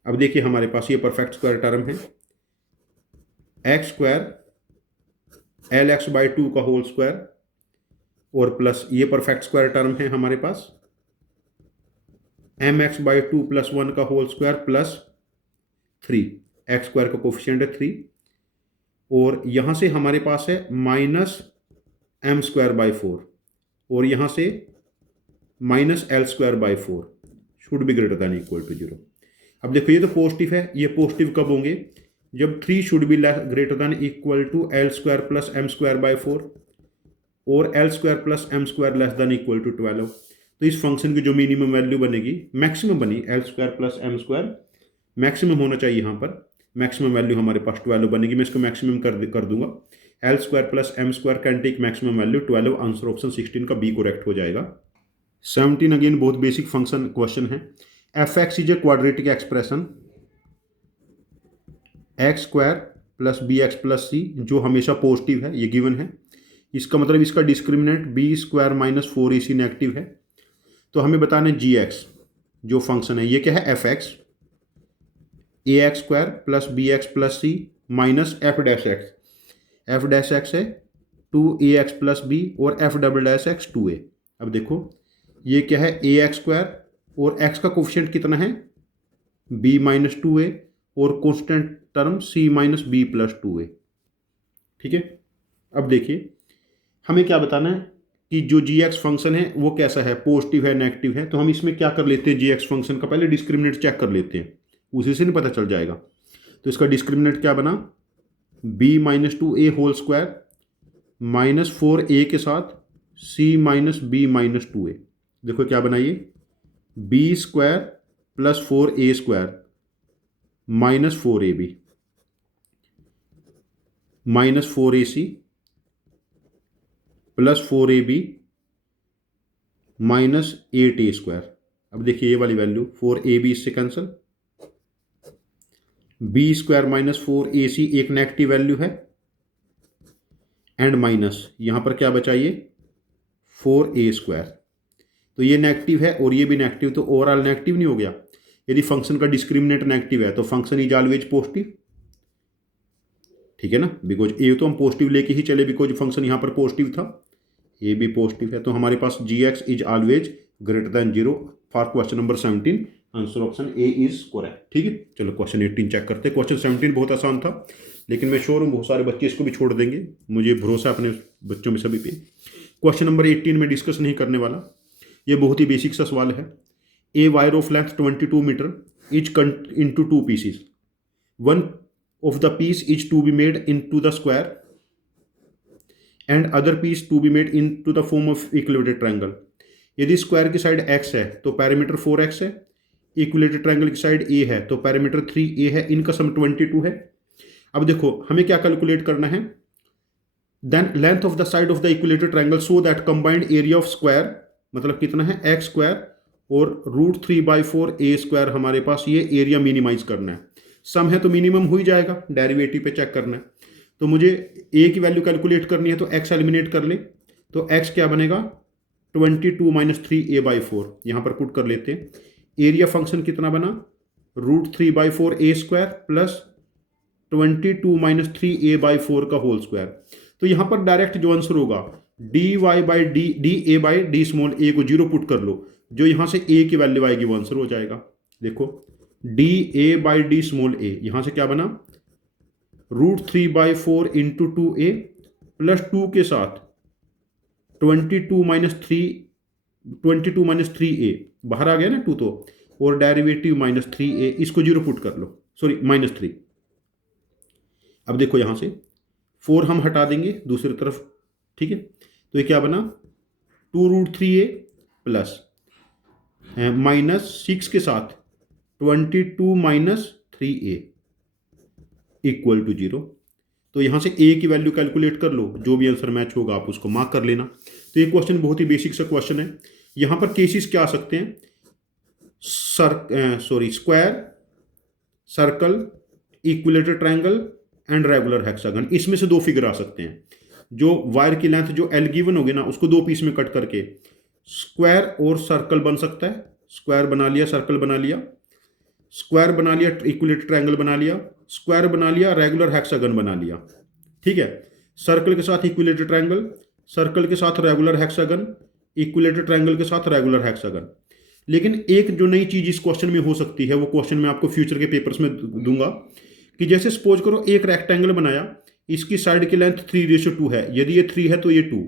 अब देखिए हमारे पास ये परफेक्ट स्क्वायर टर्म है, x² lx/2 का होल स्क्वायर और प्लस ये परफेक्ट स्क्वायर टर्म है हमारे पास mx/2 + 1 का होल स्क्वायर प्लस 3, x² का कोफिशिएंट है 3, और यहां से हमारे पास है -m²/4 और यहां से -l²/4 should be greater than equal to 0। अब देखो ये तो पॉजिटिव है, ये पॉजिटिव कब होंगे, जब 3 should be greater than equal to l² + m²/4 और l² + m² less than equal to 12। तो इस फंक्शन की जो मिनिमम वैल्यू बनेगी, मैक्सिमम बनी l² + m², मैक्सिमम होना चाहिए यहाँ पर, मैक्सिमम वैल्यू हमारे पास 12 बनेगी। मैं इसको मैक्सिमम कर दूंगा, l² + m² can take maximum value 12, answer option 16 का बी करेक्ट हो जाएगा। 17 अगेन बहुत बेसिक फंक्शन क्वेश्चन है, f(x) is a quadratic expression x² + bx + c जो हमेशा पॉजिटिव है, ये गिवन है। इसका मतलब इसका डिस्क्रिमिनेंट b² - 4ac नेगेटिव है। तो हमें बताना है gx जो फंक्शन है, ये क्या है f(x), ax² + bx + c minus f'(x) है 2ax + b और f'(x) 2a। अब देखो ये क्या है ax² और x का कोफिशिएंट कितना है b - 2a और constant term c - b + 2a। ठीक है, अब देखिए हमें क्या बताना है कि जो gx फंक्शन है वो कैसा है, पॉजिटिव है नेगेटिव है। तो हम इसमें क्या कर लेते हैं, gx फंक्शन का पहले डिस्क्रिमिनेंट चेक कर लेते हैं, उसी से नहीं पता चल जाएगा। तो इसका डिस्क्रिमिनेंट क्या बना, b - 2a whole square -4a के साथ c - b - 2a। देखो क्या बनाइए, b² + 4a² -4ab -4ac + 4ab -8a²। अब देखिए ये वाली वैल्यू 4ab इससे कैंसल, b² - 4ac एक नेगेटिव वैल्यू है, एंड माइनस यहाँ पर क्या बचा ये 4a²। तो ये नेगेटिव है और ये भी नेगेटिव, तो ओवरऑल नेगेटिव नहीं हो गया। यदि फंक्शन का डिस्क्रिमिनेंट नेगेटिव है तो फंक्शन इज ऑलवेज पॉजिटिव, ठीक है ना, बिकॉज ए तो हम पॉजिटिव लेके ही चले, बिकॉज फंक्शन यहाँ पर पॉजिटिव था, ए भी पॉजिटिव है। तो हमारे पास gx is always greater than 0 for question number 17, answer option a is correct. ठीक है, चलो क्वेश्चन 18 चेक करते हैं। क्वेश्चन 17 बहुत आसान था, लेकिन मैं श्योर हूँ बहुत सारे बच्चे इसको भी छोड़ देंगे, मुझे भरोसा अपने बच्चों में सभी पे। क्वेश्चन नंबर 18 में डिस्कस नहीं करने वाला, ये बहुत ही बेसिक सा सवाल है। A wire of length 22 metre is cut into 2 pieces, one of the piece is to be made into the square and other piece to be made into the form of equilateral triangle. यदि square की side x है तो parameter 4x है, equilateral triangle की side a है तो parameter 3a है, इनका सम 22 है। अब देखो हमें क्या कैलकुलेट करना है, then length of the side of the equilateral triangle so that combined area of square, मतलब कितना है x² और √3/4a² हमारे पास ये एरिया मिनिमाइज करना है। सम है तो मिनिमम हो ही जाएगा, डेरिवेटिव पे चेक करना है। तो मुझे a की वैल्यू कैलकुलेट करनी है तो x एलिमिनेट कर ले, तो x क्या बनेगा 22 - 3a/4, यहाँ पर पुट कर लेते हैं। एरिया फंक्शन कितना बना √3/4a² प्लस 22 - 3a/4 का होल स्क्वायर। तो यहाँ पर डायरेक्ट जो आंसर होगा da/d को 0 पुट कर लो, जो यहाँ से a की वैल्यू आएगी वो आंसर हो जाएगा। देखो da/d यहाँ से क्या बना √3/4 × 2a प्लस 2 के साथ 22 - 3a बाहर आ गया ना 2, तो और डेरिवेटिव -3a, इसको 0 पुट कर लो, सॉरी -3। अब देखो यहाँ से 4 हम हटा देंगे दूसरी तरफ, ठीक है, तो ये क्या बना 2√3a प्लस -6 के साथ 22 - 3a इक्वल टू 0। तो यहाँ से a की वैल्यू कैलकुलेट कर लो, जो भी आंसर मैच होगा आप उसको मार्क कर लेना। तो ये क्वेश्चन बहुत ही बेसिक सा क्वेश्चन है। यहाँ पर केसेस क्या आ सकते हैं, square circle, equilateral triangle and regular hexagon. इसमें से 2 फिगर आ सकते हैं। जो वायर की लेंथ जो एल गिवन होगी ना, उसको 2 पीस में कट करके स्क्वायर और सर्कल बन सकता है। स्क्वायर बना लिया, सर्कल बना लिया, स्क्वायर बना लिया, इक्विलेटरल ट्रायंगल बना लिया, स्क्वायर बना लिया, रेगुलर हेक्सागन बना लिया। ठीक है, सर्कल के साथ इक्विलेटरल ट्रायंगल, सर्कल के साथ रेगुलर हेक्सागन, इक्विलेटरल ट्रायंगल के साथ रेगुलर हेक्सागन। लेकिन एक जो नई चीज इस क्वेश्चन में हो सकती है, वो क्वेश्चन मैं आपको फ्यूचर के पेपर्स में दूंगा, कि जैसे सपोज करो एक रेक्टेंगल बनाया, इसकी साइड की लेंथ 3:2 है, यदि ये 3 है तो ये 2,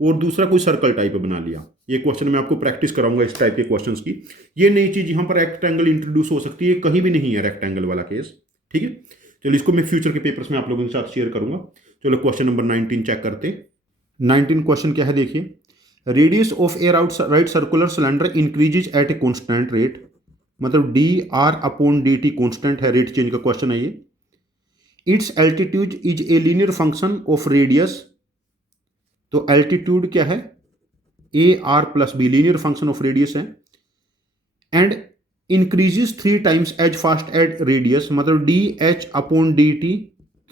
और दूसरा कोई सर्कल टाइप बना लिया। ये क्वेश्चन मैं आपको प्रैक्टिस कराऊंगा इस टाइप के क्वेश्चंस की। ये नई चीज यहाँ पर रेक्टेंगल इंट्रोड्यूस हो सकती है, कहीं भी नहीं है रेक्टेंगल वाला केस। ठीक है, चलो इसको मैं फ्यूचर के पेपर्स में आप लोगों के साथ शेयर करूंगा। चलो क्वेश्चन नंबर 19 चेक करते। 19 क्वेश्चन क्या है देखिए, radius of a right circular cylinder increases at a constant rate, मतलब D are upon D T constant है, रेट चेंज का क्वेश्चन है ये। It's altitude is a linear function of radius, तो एल्टीट्यूड क्या है, A R plus B, linear function of radius है, and increases 3 times as fast at radius, मतलब D H upon D T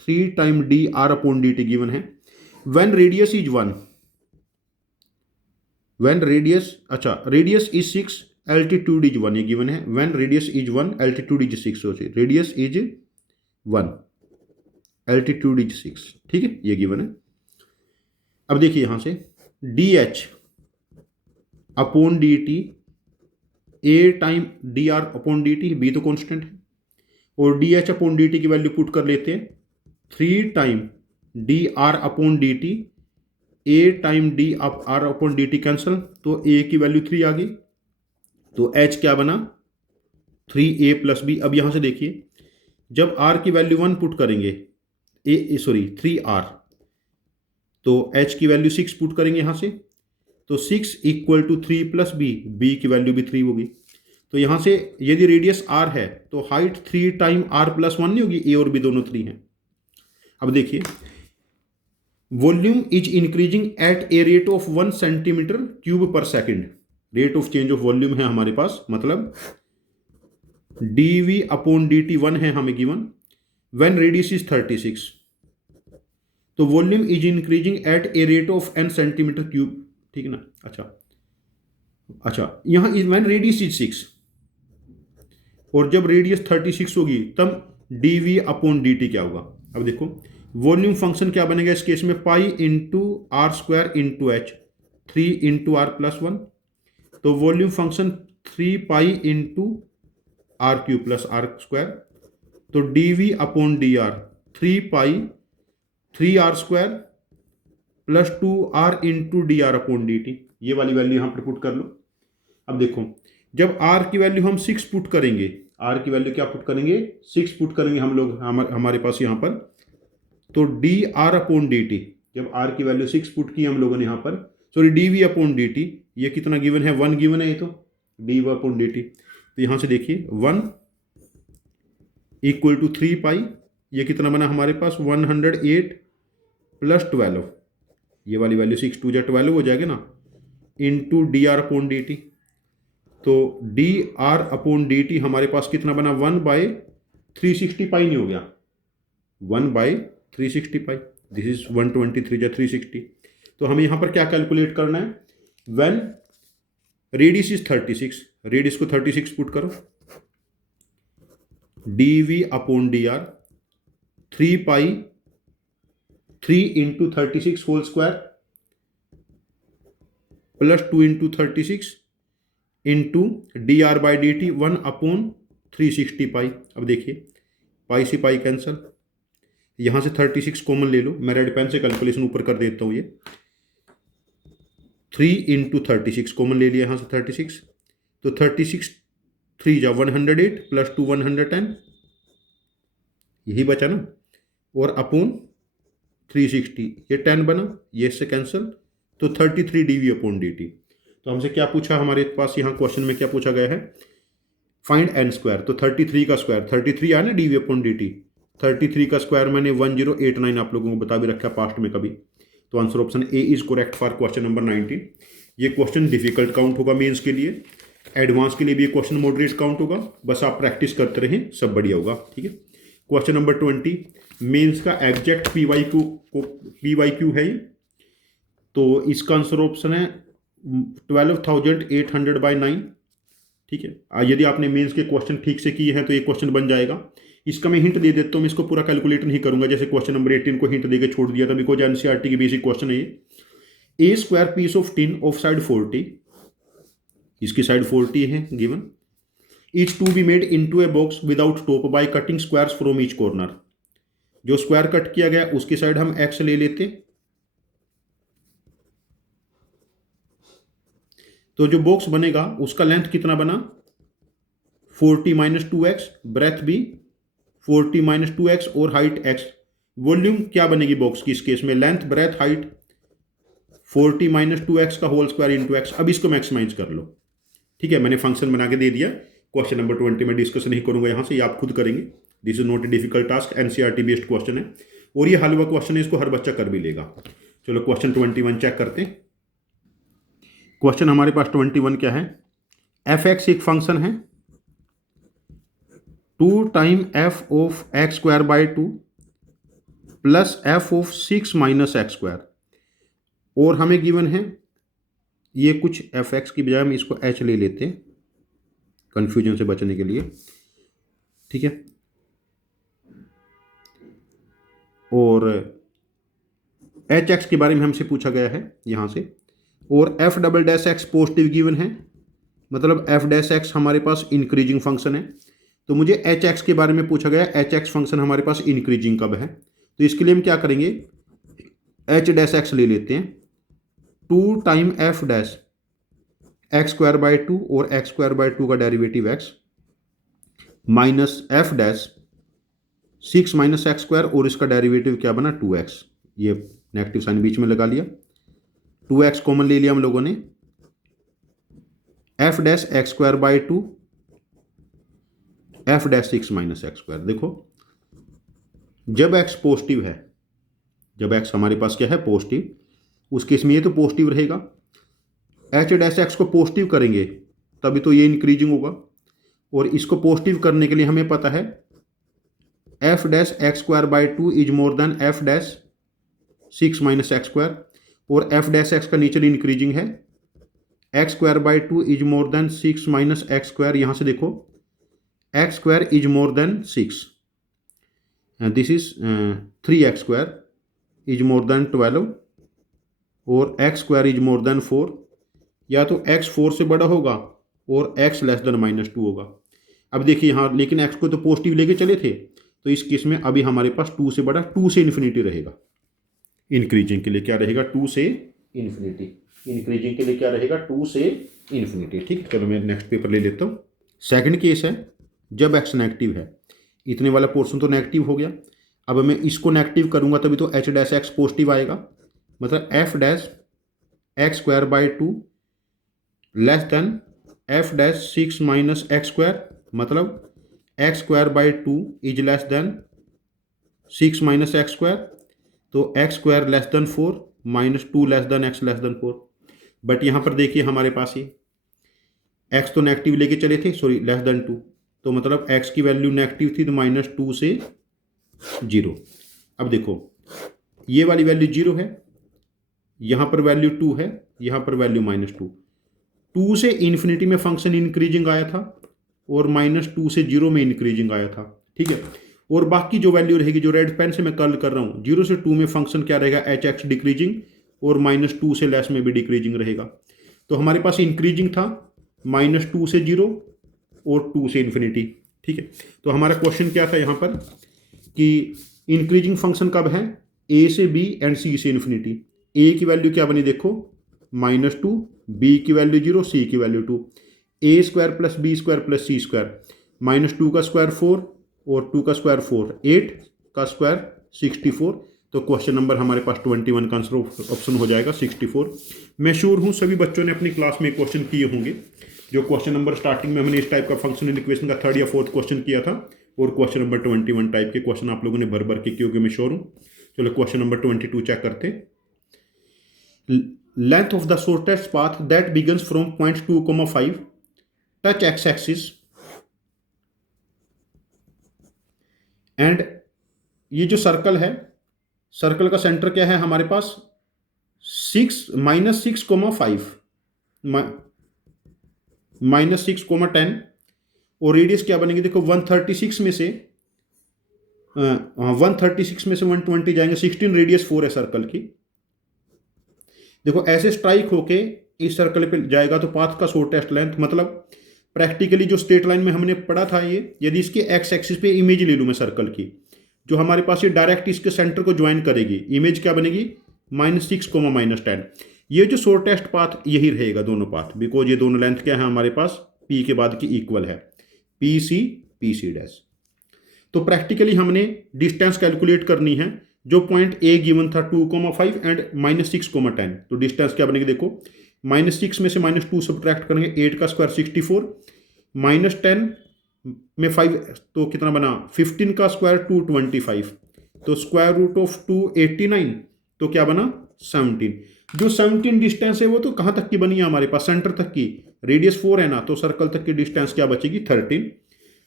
3 time D R upon D T given है। When radius is 1, when radius, अच्छा radius is 6, altitude is 1, ये given है। When radius is 1, altitude is 6, सोचिए radius is 1, altitude is 6। ठीक है, ये given है। अब देखिए यहां से d H upon D t, a time D R upon D t, b तो कॉन्स्टेंट है, और d H upon D t की वैल्यू पुट कर लेते हैं, 3 time D R upon D t, a time D R upon D t cancel, तो a की value 3 आ गई, तो एच क्या बना 3a प्लस बी। अब यहां से देखिए, जब आर की वैल्यू 1 पुट करेंगे, सॉरी 3r, तो h की वैल्यू 6 पुट करेंगे यहां से, तो 6 equal to 3 plus b, b की वैल्यू भी 3 होगी। तो यहां से यदि रेडियस r है तो हाइट 3 टाइम r प्लस 1 नहीं होगी, a और b दोनों 3 हैं। अब देखिए, volume is increasing at a rate of 1 centimetre cube per second, rate of change of volume है हमारे पास, मतलब dv अपॉन dt 1 है हमें गिवन। व्हेन रेडियस इज 36, तो volume is increasing at a rate of n centimetre cube, ठीक है ना। अच्छा यहां व्हेन रेडियस इज 6, और जब रेडियस 36 होगी तब dv अपॉन dt क्या होगा। अब देखो वॉल्यूम फंक्शन क्या बनेगा इस केस में, pi into r square into h, 3 into r plus 1, तो volume function 3 pi into r cube plus r square, तो dv upon dr 3 pi 3r square plus 2r into D R upon D t, ये वाली value यहाँ पर put कर लो। अब देखो जब r की वैल्यू हम 6 पुट करेंगे, r की वैल्यू क्या पुट करेंगे, 6 पुट करेंगे हम लोग, हमारे पास यहाँ पर, तो D are upon D T, जब r की वैल्यू 6 पुट की हम लोगों ने यहाँ पर, sorry dv upon D t, ये कितना गिवन है, 1 गिवन है, ये तो डी अपॉन डी टी। तो यहाँ से देखिए 1 इक्वल टू 3 पाई, ये कितना बना हमारे पास 108 प्लस 12, ये वाली वैल्यू 6 2 12 हो जाएगा ना, into D R upon D T, तो D are upon D T हमारे पास कितना बना 1/360 पाई नहीं हो गया, 1/360 पाई, दिस इज 123 360। तो हमें यहाँ पर क्या कैलकुलेट करना है, व्हेन रेडियस इज 36, रेडियस को 36 पुट करो, dv upon d r 3 pi 3 into 36 whole square plus 2 into 36 into D r by d t 1 upon 360 pi. अब देखिए पाई से पाई कैंसल, यहाँ से 36 कॉमन ले लो, मैं रेड पेन से कैलकुलेशन ऊपर कर देता हूँ, ये 3 इंटू 36 कॉमन ले लिया यहाँ से 36, तो 36 3 जा 108 प्लस 2 110, यही बचा ना, और अपॉन 360, ये 10 बना, ये इससे कैंसिल, तो 33 dv अपॉन dt। तो हमसे क्या पूछा, हमारे पास यहाँ क्वेश्चन में क्या पूछा गया है, फाइंड n स्क्वायर, तो 33 का स्क्वायर 33 आया ना dv अपॉन dt, 33 का स्क्वायर मैंने 1089 आप लोगों को बता भी रखा पास्ट में कभी, तो answer option a is correct for question number 19। ये क्वेश्चन डिफिकल्ट काउंट होगा मेंस के लिए, एडवांस के लिए भी ये क्वेश्चन मॉडरेट काउंट होगा, बस आप प्रैक्टिस करते रहें, सब बढ़िया होगा। ठीक है, क्वेश्चन नंबर 20 मेंस का एग्जैक्ट PYQ है ये, तो इसका आंसर ऑप्शन है 12,800/9। ठीक है, यदि आपने मेंस के क्वेश्चन ठीक से किए हैं तो ये क्वेश्चन बन जाएगा। इसका मैं हिंट दे देता हूँ, मैं इसको पूरा कैलकुलेट नहीं करूंगा, जैसे क्वेश्चन नंबर 18 को हिंट देके छोड़ दिया था, बिकॉज एनसीईआरटी की बेसिक क्वेश्चन है ये। A square piece of tin of side 40, इसकी साइड 40 है given, is to be made into a box without top by cutting squares from each corner. जो स्क्वायर कट किया गया उसकी साइड हम एक्स ले लेते, तो जो बॉक्स बनेगा उसका लेंथ कितना बना 40 - 2x, ब्रेथ भी 40 - 2x और हाइट x। वॉल्यूम क्या बनेगी बॉक्स की इस केस में, लेंथ ब्रेथ हाइट 40 - 2x का होल स्क्वायर इंटू एक्स। अब इसको मैक्सिमाइज कर लो। ठीक है, मैंने फंक्शन बना के दे दिया। क्वेश्चन नंबर 20 में डिस्कस नहीं करूंगा यहां से, ये आप खुद करेंगे। This is not a difficult task, NCERT based question है और ये हल हुआ क्वेश्चन है, इसको हर बच्चा कर भी लेगा। चलो क्वेश्चन 21 चेक करते हैं। क्वेश्चन हमारे पास 21 क्या है, f(x) एक फंक्शन है 2 time f of x²/2 plus f of 6 - x², और हमें गिवन है ये कुछ f(x) की बजाय हम इसको h ले लेते हैं कंफ्यूजन से बचने के लिए। ठीक है, और hx के बारे में हमसे पूछा गया है यहां से, और f"(x) पॉजिटिव गिवन है, मतलब f'(x) हमारे पास इंक्रीजिंग फंक्शन है। तो मुझे hx के बारे में पूछा गया, hx फंक्शन हमारे पास इंक्रीजिंग कब है, तो इसके लिए हम क्या करेंगे, h'(x) ले लेते हैं 2 टाइम f' x²/2 और x²/2 का derivative x minus f' 6 - x² और इसका डेरिवेटिव क्या बना 2x, ये नेगेटिव साइन बीच में लगा लिया, 2x कॉमन ले लिया हम लोगों ने, f' x²/2 f' 6 - x²। देखो जब x पॉजिटिव है, जब x हमारे पास क्या है पॉजिटिव, उस केस में ये तो पॉजिटिव रहेगा, h' को पॉजिटिव करेंगे तभी तो ये इंक्रीजिंग होगा, और इसको पॉजिटिव करने के लिए हमें पता है f' x²/2 is more then f' 6 - x², और f' का नेचर इंक्रीजिंग है, x²/2 is more then 6 - x², यहां से देखो x² is more then 6, this is 3x² is more then 12 और x² इज मोर देन 4, या तो x 4 से बड़ा होगा और x लेस देन -2 होगा। अब देखिए यहाँ, लेकिन x को तो पॉजिटिव लेके चले थे, तो इस केस में अभी हमारे पास 2 से बड़ा 2 से इन्फिनिटी रहेगा। इंक्रीजिंग के लिए क्या रहेगा 2 से इन्फिनिटी, इंक्रीजिंग के लिए क्या रहेगा 2 से इन्फिनिटी। ठीक, चलो मैं नेक्स्ट पेपर ले लेता हूँ। सेकंड केस है जब x नेगेटिव है, इतने वाला पोर्शन तो नेगेटिव हो गया, अब मैं इसको नेगेटिव करूंगा तभी तो h' पॉजिटिव आएगा, मतलब f' x²/2 less than f' 6 - x², मतलब x²/2 is less then 6 - x², तो x² less than 4 -2 less than x less than 4। But यहाँ पर देखिए हमारे पास ये x तो नेगेटिव लेके चले थे, सॉरी लेस देन 2, तो मतलब x की वैल्यू नेगेटिव थी तो -2 से 0। अब देखो ये वाली वैल्यू 0 है, यहाँ पर वैल्यू 2 है, यहाँ पर वैल्यू -2, 2 से इन्फिनिटी में फंक्शन इंक्रीजिंग आया था और -2 से 0 में इंक्रीजिंग आया था। ठीक है, और बाकी जो वैल्यू रहेगी, जो रेड पेन से मैं कर्ल कर रहा हूँ, 0 से 2 में फंक्शन क्या रहेगा hx डिक्रीजिंग, और -2 से लेस में भी डिक्रीजिंग रहेगा। तो हमारे पास इंक्रीजिंग था -2 से 0 और 2 से इन्फिनिटी। ठीक है, तो हमारा क्वेश्चन क्या था यहाँ पर कि इंक्रीजिंग फंक्शन कब है, a से b एंड c से इन्फिनिटी। a की वैल्यू क्या बनी देखो -2, b की वैल्यू 0, c की वैल्यू 2, a² + b² + c², -2 का स्क्वायर 4 और 2 का स्क्वायर 4, 8 का स्क्वायर 64। तो क्वेश्चन नंबर हमारे पास 21 का आंसर ऑप्शन हो जाएगा 64। मैं श्योर हूँ सभी बच्चों ने अपनी क्लास में क्वेश्चन किए होंगे। जो क्वेश्चन नंबर स्टार्टिंग में हमने इस टाइप का फंक्शनल इक्वेशन का 3rd या 4th क्वेश्चन किया था, और क्वेश्चन नंबर 21 टाइप के क्वेश्चन आप लोगों ने भर भर के किए होंगे, मैं श्योर हूँ। चलो क्वेश्चन नंबर 22 चेक करते हैं। Length of the shortest path that begins from point 2, 5 touch x axis and ये जो सर्कल है, सर्कल का सेंटर क्या है हमारे पास 6 - 6,5 -6,10 और रेडियस क्या बनेगी देखो 136 में से 136 में से 120 जाएंगे, 16 रेडियस 4 है सर्कल की। देखो ऐसे स्ट्राइक होके इस सर्कल पे जाएगा तो पाथ का शॉर्टेस्ट लेंथ, मतलब प्रैक्टिकली जो स्ट्रेट लाइन में हमने पढ़ा था ये, यदि इसके एक्स एक्सिस पे इमेज ले लूँ मैं सर्कल की, जो हमारे पास ये डायरेक्ट इसके सेंटर को ज्वाइन करेगी, इमेज क्या बनेगी -6, ये जो शॉर्टेस्ट पाथ यही रहेगा दोनों पाथ, बिकॉज ये दोनों लेंथ क्या है हमारे पास पी के बाद की इक्वल है, पी सी डैश। तो प्रैक्टिकली हमने डिस्टेंस कैलकुलेट करनी है, जो पॉइंट ए गिवन था 2,5 एंड -6,10, तो डिस्टेंस क्या बनेगी देखो -6 में से -2 सब्ट्रैक्ट करेंगे, 8 का स्क्वायर 64, -10 में 5 तो कितना बना 15 का स्क्वायर 225, तो स्क्वायर रूट ऑफ 289 तो क्या बना 17। जो 17 डिस्टेंस है वो तो कहाँ तक की बनी है हमारे पास सेंटर तक की, रेडियस 4 है ना, तो सर्कल तक की डिस्टेंस क्या बचेगी 13।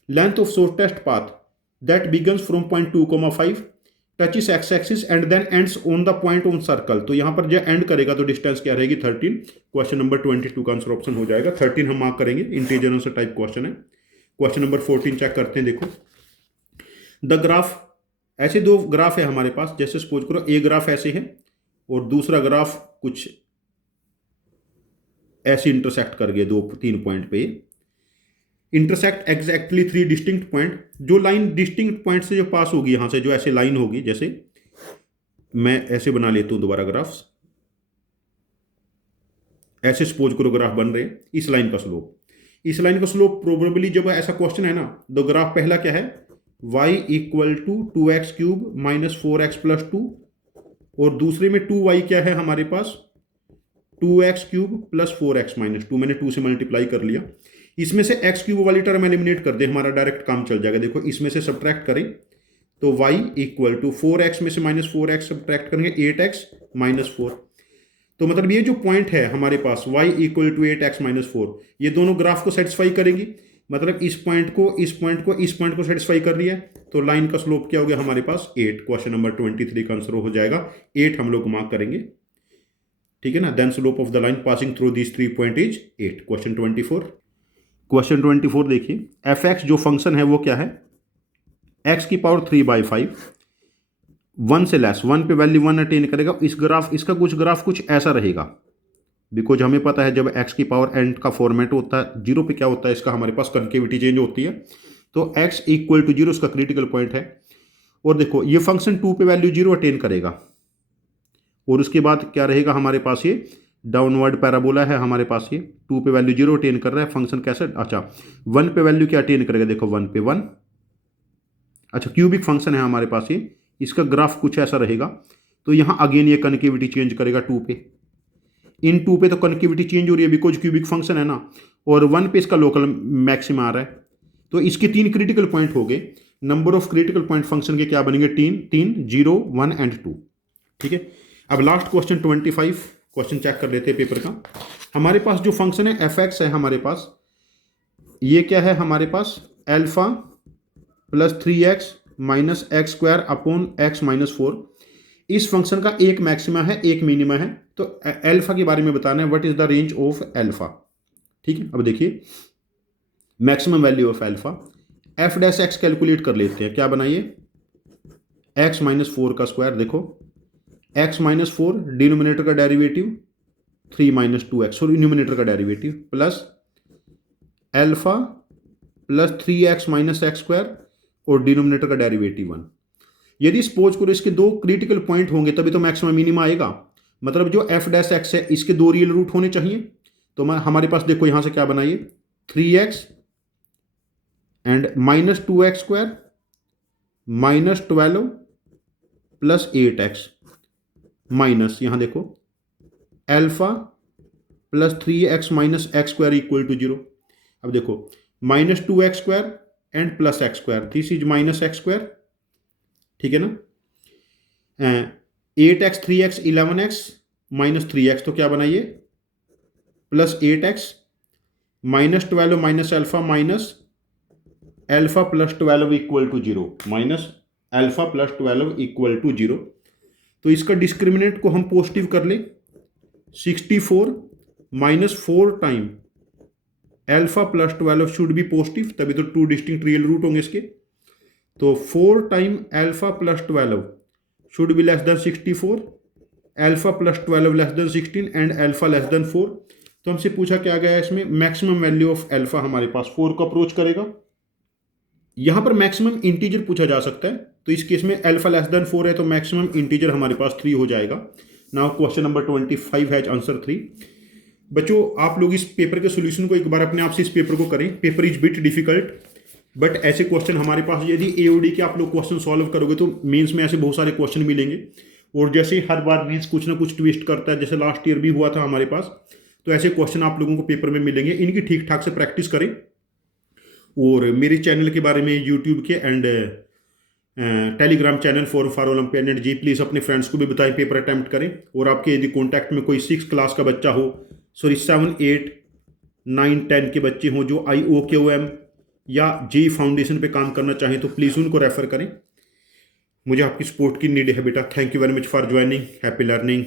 Length of shortest path that begins from point 2,5 touches x axis and then ends on the point on circle, तो यहां पर जो एंड करेगा तो डिस्टेंस क्या रहेगी 13। क्वेश्चन नंबर 22 का आंसर ऑप्शन हो जाएगा 13, हम मार्क करेंगे, इंटीजर आंसर टाइप क्वेश्चन है। क्वेश्चन नंबर 14 चेक करते हैं। देखो द ग्राफ, ऐसे दो ग्राफ है हमारे पास, जैसे सपोज करो ए ग्राफ ऐसे है और दूसरा ग्राफ कुछ ऐसे इंटरसेक्ट कर गए 2-3 पॉइंट पे, इंटरसेक्ट एग्जैक्टली 3 डिस्टिंक्ट पॉइंट। जो लाइन डिस्टिंक्ट पॉइंट से जो पास होगी यहां से, जो ऐसे लाइन होगी, जैसे मैं ऐसे बना लेता हूं दोबारा ग्राफ्स, ऐसे सपोज करो ग्राफ बन रहे हैं, इस लाइन का स्लोप, इस लाइन का स्लोप प्रोबेबली जब ऐसा क्वेश्चन है ना, तो ग्राफ पहला क्या है y = 2x³ - 4x + 2, और दूसरे में 2y क्या है हमारे पास 2x³ + 4x - 2, मैंने 2 से मल्टीप्लाई कर लिया। इसमें से x³ वाली टर्म एलिमिनेट कर दे, हमारा डायरेक्ट काम चल जाएगा। देखो इसमें से सब्ट्रैक्ट करें तो y = 4x में से -4x सब्ट्रैक्ट करेंगे 8x - 4, तो मतलब ये जो पॉइंट है हमारे पास y = 8x - 4, ये दोनों ग्राफ को सेटिस्फाई करेगी, मतलब इस पॉइंट को इस पॉइंट को इस पॉइंट को सेटिस्फाई कर लिया, तो लाइन का स्लोप क्या हो गया हमारे पास 8। क्वेश्चन नंबर 23 का आंसर हो जाएगा 8, हम लोग मार्क करेंगे, ठीक है ना। Then slope of the line passing through this 3 point is 8। Question 24, question 24 देखिए, एफ एक्स जो फंक्शन है वो क्या है x³ 3/5, 1 से लेस, 1 पे वैल्यू 1 अटेन करेगा। इस ग्राफ, इसका कुछ ग्राफ कुछ ऐसा रहेगा, बिकॉज हमें पता है जब x⁴n का फॉर्मेट होता है 0 पे क्या होता है, इसका हमारे पास कनकेविटी चेंज होती है, तो x = 0 इसका क्रिटिकल पॉइंट है। और देखो ये फंक्शन 2 पे वैल्यू 0 अटेन करेगा, और उसके बाद क्या रहेगा हमारे पास, ये डाउनवर्ड पैराबोला है हमारे पास, ये 2 पे वैल्यू 0 अटेन कर रहा है, फंक्शन कैसे, अच्छा 1 पे वैल्यू क्या अटेन करेगा, देखो 1 पे 1, अच्छा क्यूबिक फंक्शन है हमारे पास ये, इसका ग्राफ कुछ ऐसा रहेगा। तो यहाँ अगेन ये कनेक्टिविटी चेंज करेगा 2 पे, इन 2 पे तो कनेक्टिविटी चेंज हो रही है बिकॉज क्यूबिक फंक्शन है ना, और 1 पे इसका लोकल मैक्सिमा आ रहा है, तो इसके 3 क्रिटिकल पॉइंट हो गए। Number of critical point function के क्या बनेंगे 3, 0, 1 एंड 2, ठीक है। अब लास्ट क्वेश्चन 25 क्वेश्चन चेक कर लेते हैं पेपर का। हमारे पास जो फंक्शन है एफ एक्स है हमारे पास, ये क्या है हमारे पास alpha + 3x - x² upon x - 4। इस फंक्शन का एक मैक्सिमा है एक मिनिमा है, तो अल्फा के बारे में बताना है, what is the range of alpha, ठीक है। अब देखिए maximum value of alpha, f' calculate कर लेते हैं, क्या बनाइए x - 4 का स्क्वायर, देखो x - 4 डिनोमिनेटर का डेरिवेटिव 3 - 2x, और न्यूमिनेटर का derivative plus alpha + 3x - x² और डिनोमिनेटर का डेरिवेटिव 1। यदि सपोज करो इसके 2 क्रिटिकल पॉइंट होंगे तभी तो मैक्सिमम मिनिमा आएगा, मतलब जो f' है इसके 2 रियल रूट होने चाहिए, तो हमारे पास देखो यहां से क्या बनाइए 3x and -2x² -12 + 8x minus, यहां देखो अल्फा + 3x - x² = 0। अब देखो -2x² and +x², this is -x², ठीक है ना। 8x 3x 11x - 3x, तो क्या बनाइए +8x -12 minus alpha minus alpha plus 12 equal to 0, minus alpha plus 12 equal to 0। तो इसका डिस्क्रिमिनेंट को हम पॉजिटिव कर लें, 64 minus 4 time alpha plus 12 should be positive, तभी तो 2 डिस्टिंक्ट रियल रूट होंगे इसके। तो 4 time alpha plus 12 should be less then 64, alpha plus 12 less than 16 and alpha less than 4। तो हमसे पूछा क्या गया है इसमें, मैक्सिमम वैल्यू ऑफ अल्फा हमारे पास 4 को अप्रोच करेगा। यहां पर मैक्सिमम इंटीजर पूछा जा सकता है, तो इस केस में अल्फा लेस देन 4 है तो मैक्सिमम इंटीजर हमारे पास 3 हो जाएगा। Now question number 25 has answer 3। बच्चों आप लोग इस पेपर के सोल्यूशन को एक बार अपने आप से इस पेपर को करें। Paper is bit difficult, but ऐसे क्वेश्चन हमारे पास, यदि एओडी के आप लोग क्वेश्चन सॉल्व करोगे तो मेंस में ऐसे बहुत सारे क्वेश्चन मिलेंगे। और जैसे हर बार मेंस कुछ ना कुछ ट्विस्ट करता है, जैसे लास्ट ईयर भी हुआ था हमारे पास, तो ऐसे क्वेश्चन आप लोगों को पेपर में मिलेंगे। इनकी ठीक ठाक से प्रैक्टिस करें। और मेरे चैनल के बारे में, यूट्यूब के and Telegram channel for Olympian and JEE, please अपने फ्रेंड्स को भी बताएं, पेपर अटैम्प्ट करें। और आपके यदि कॉन्टैक्ट में कोई 6 क्लास का बच्चा हो, सॉरी 7, 8, 9, 10 के बच्चे हों जो IOKOM या जी फाउंडेशन पे काम करना चाहें, तो प्लीज़ उनको रेफ़र करें। मुझे आपकी सपोर्ट की नीड है बेटा। Thank you very much for joining. Happy learning.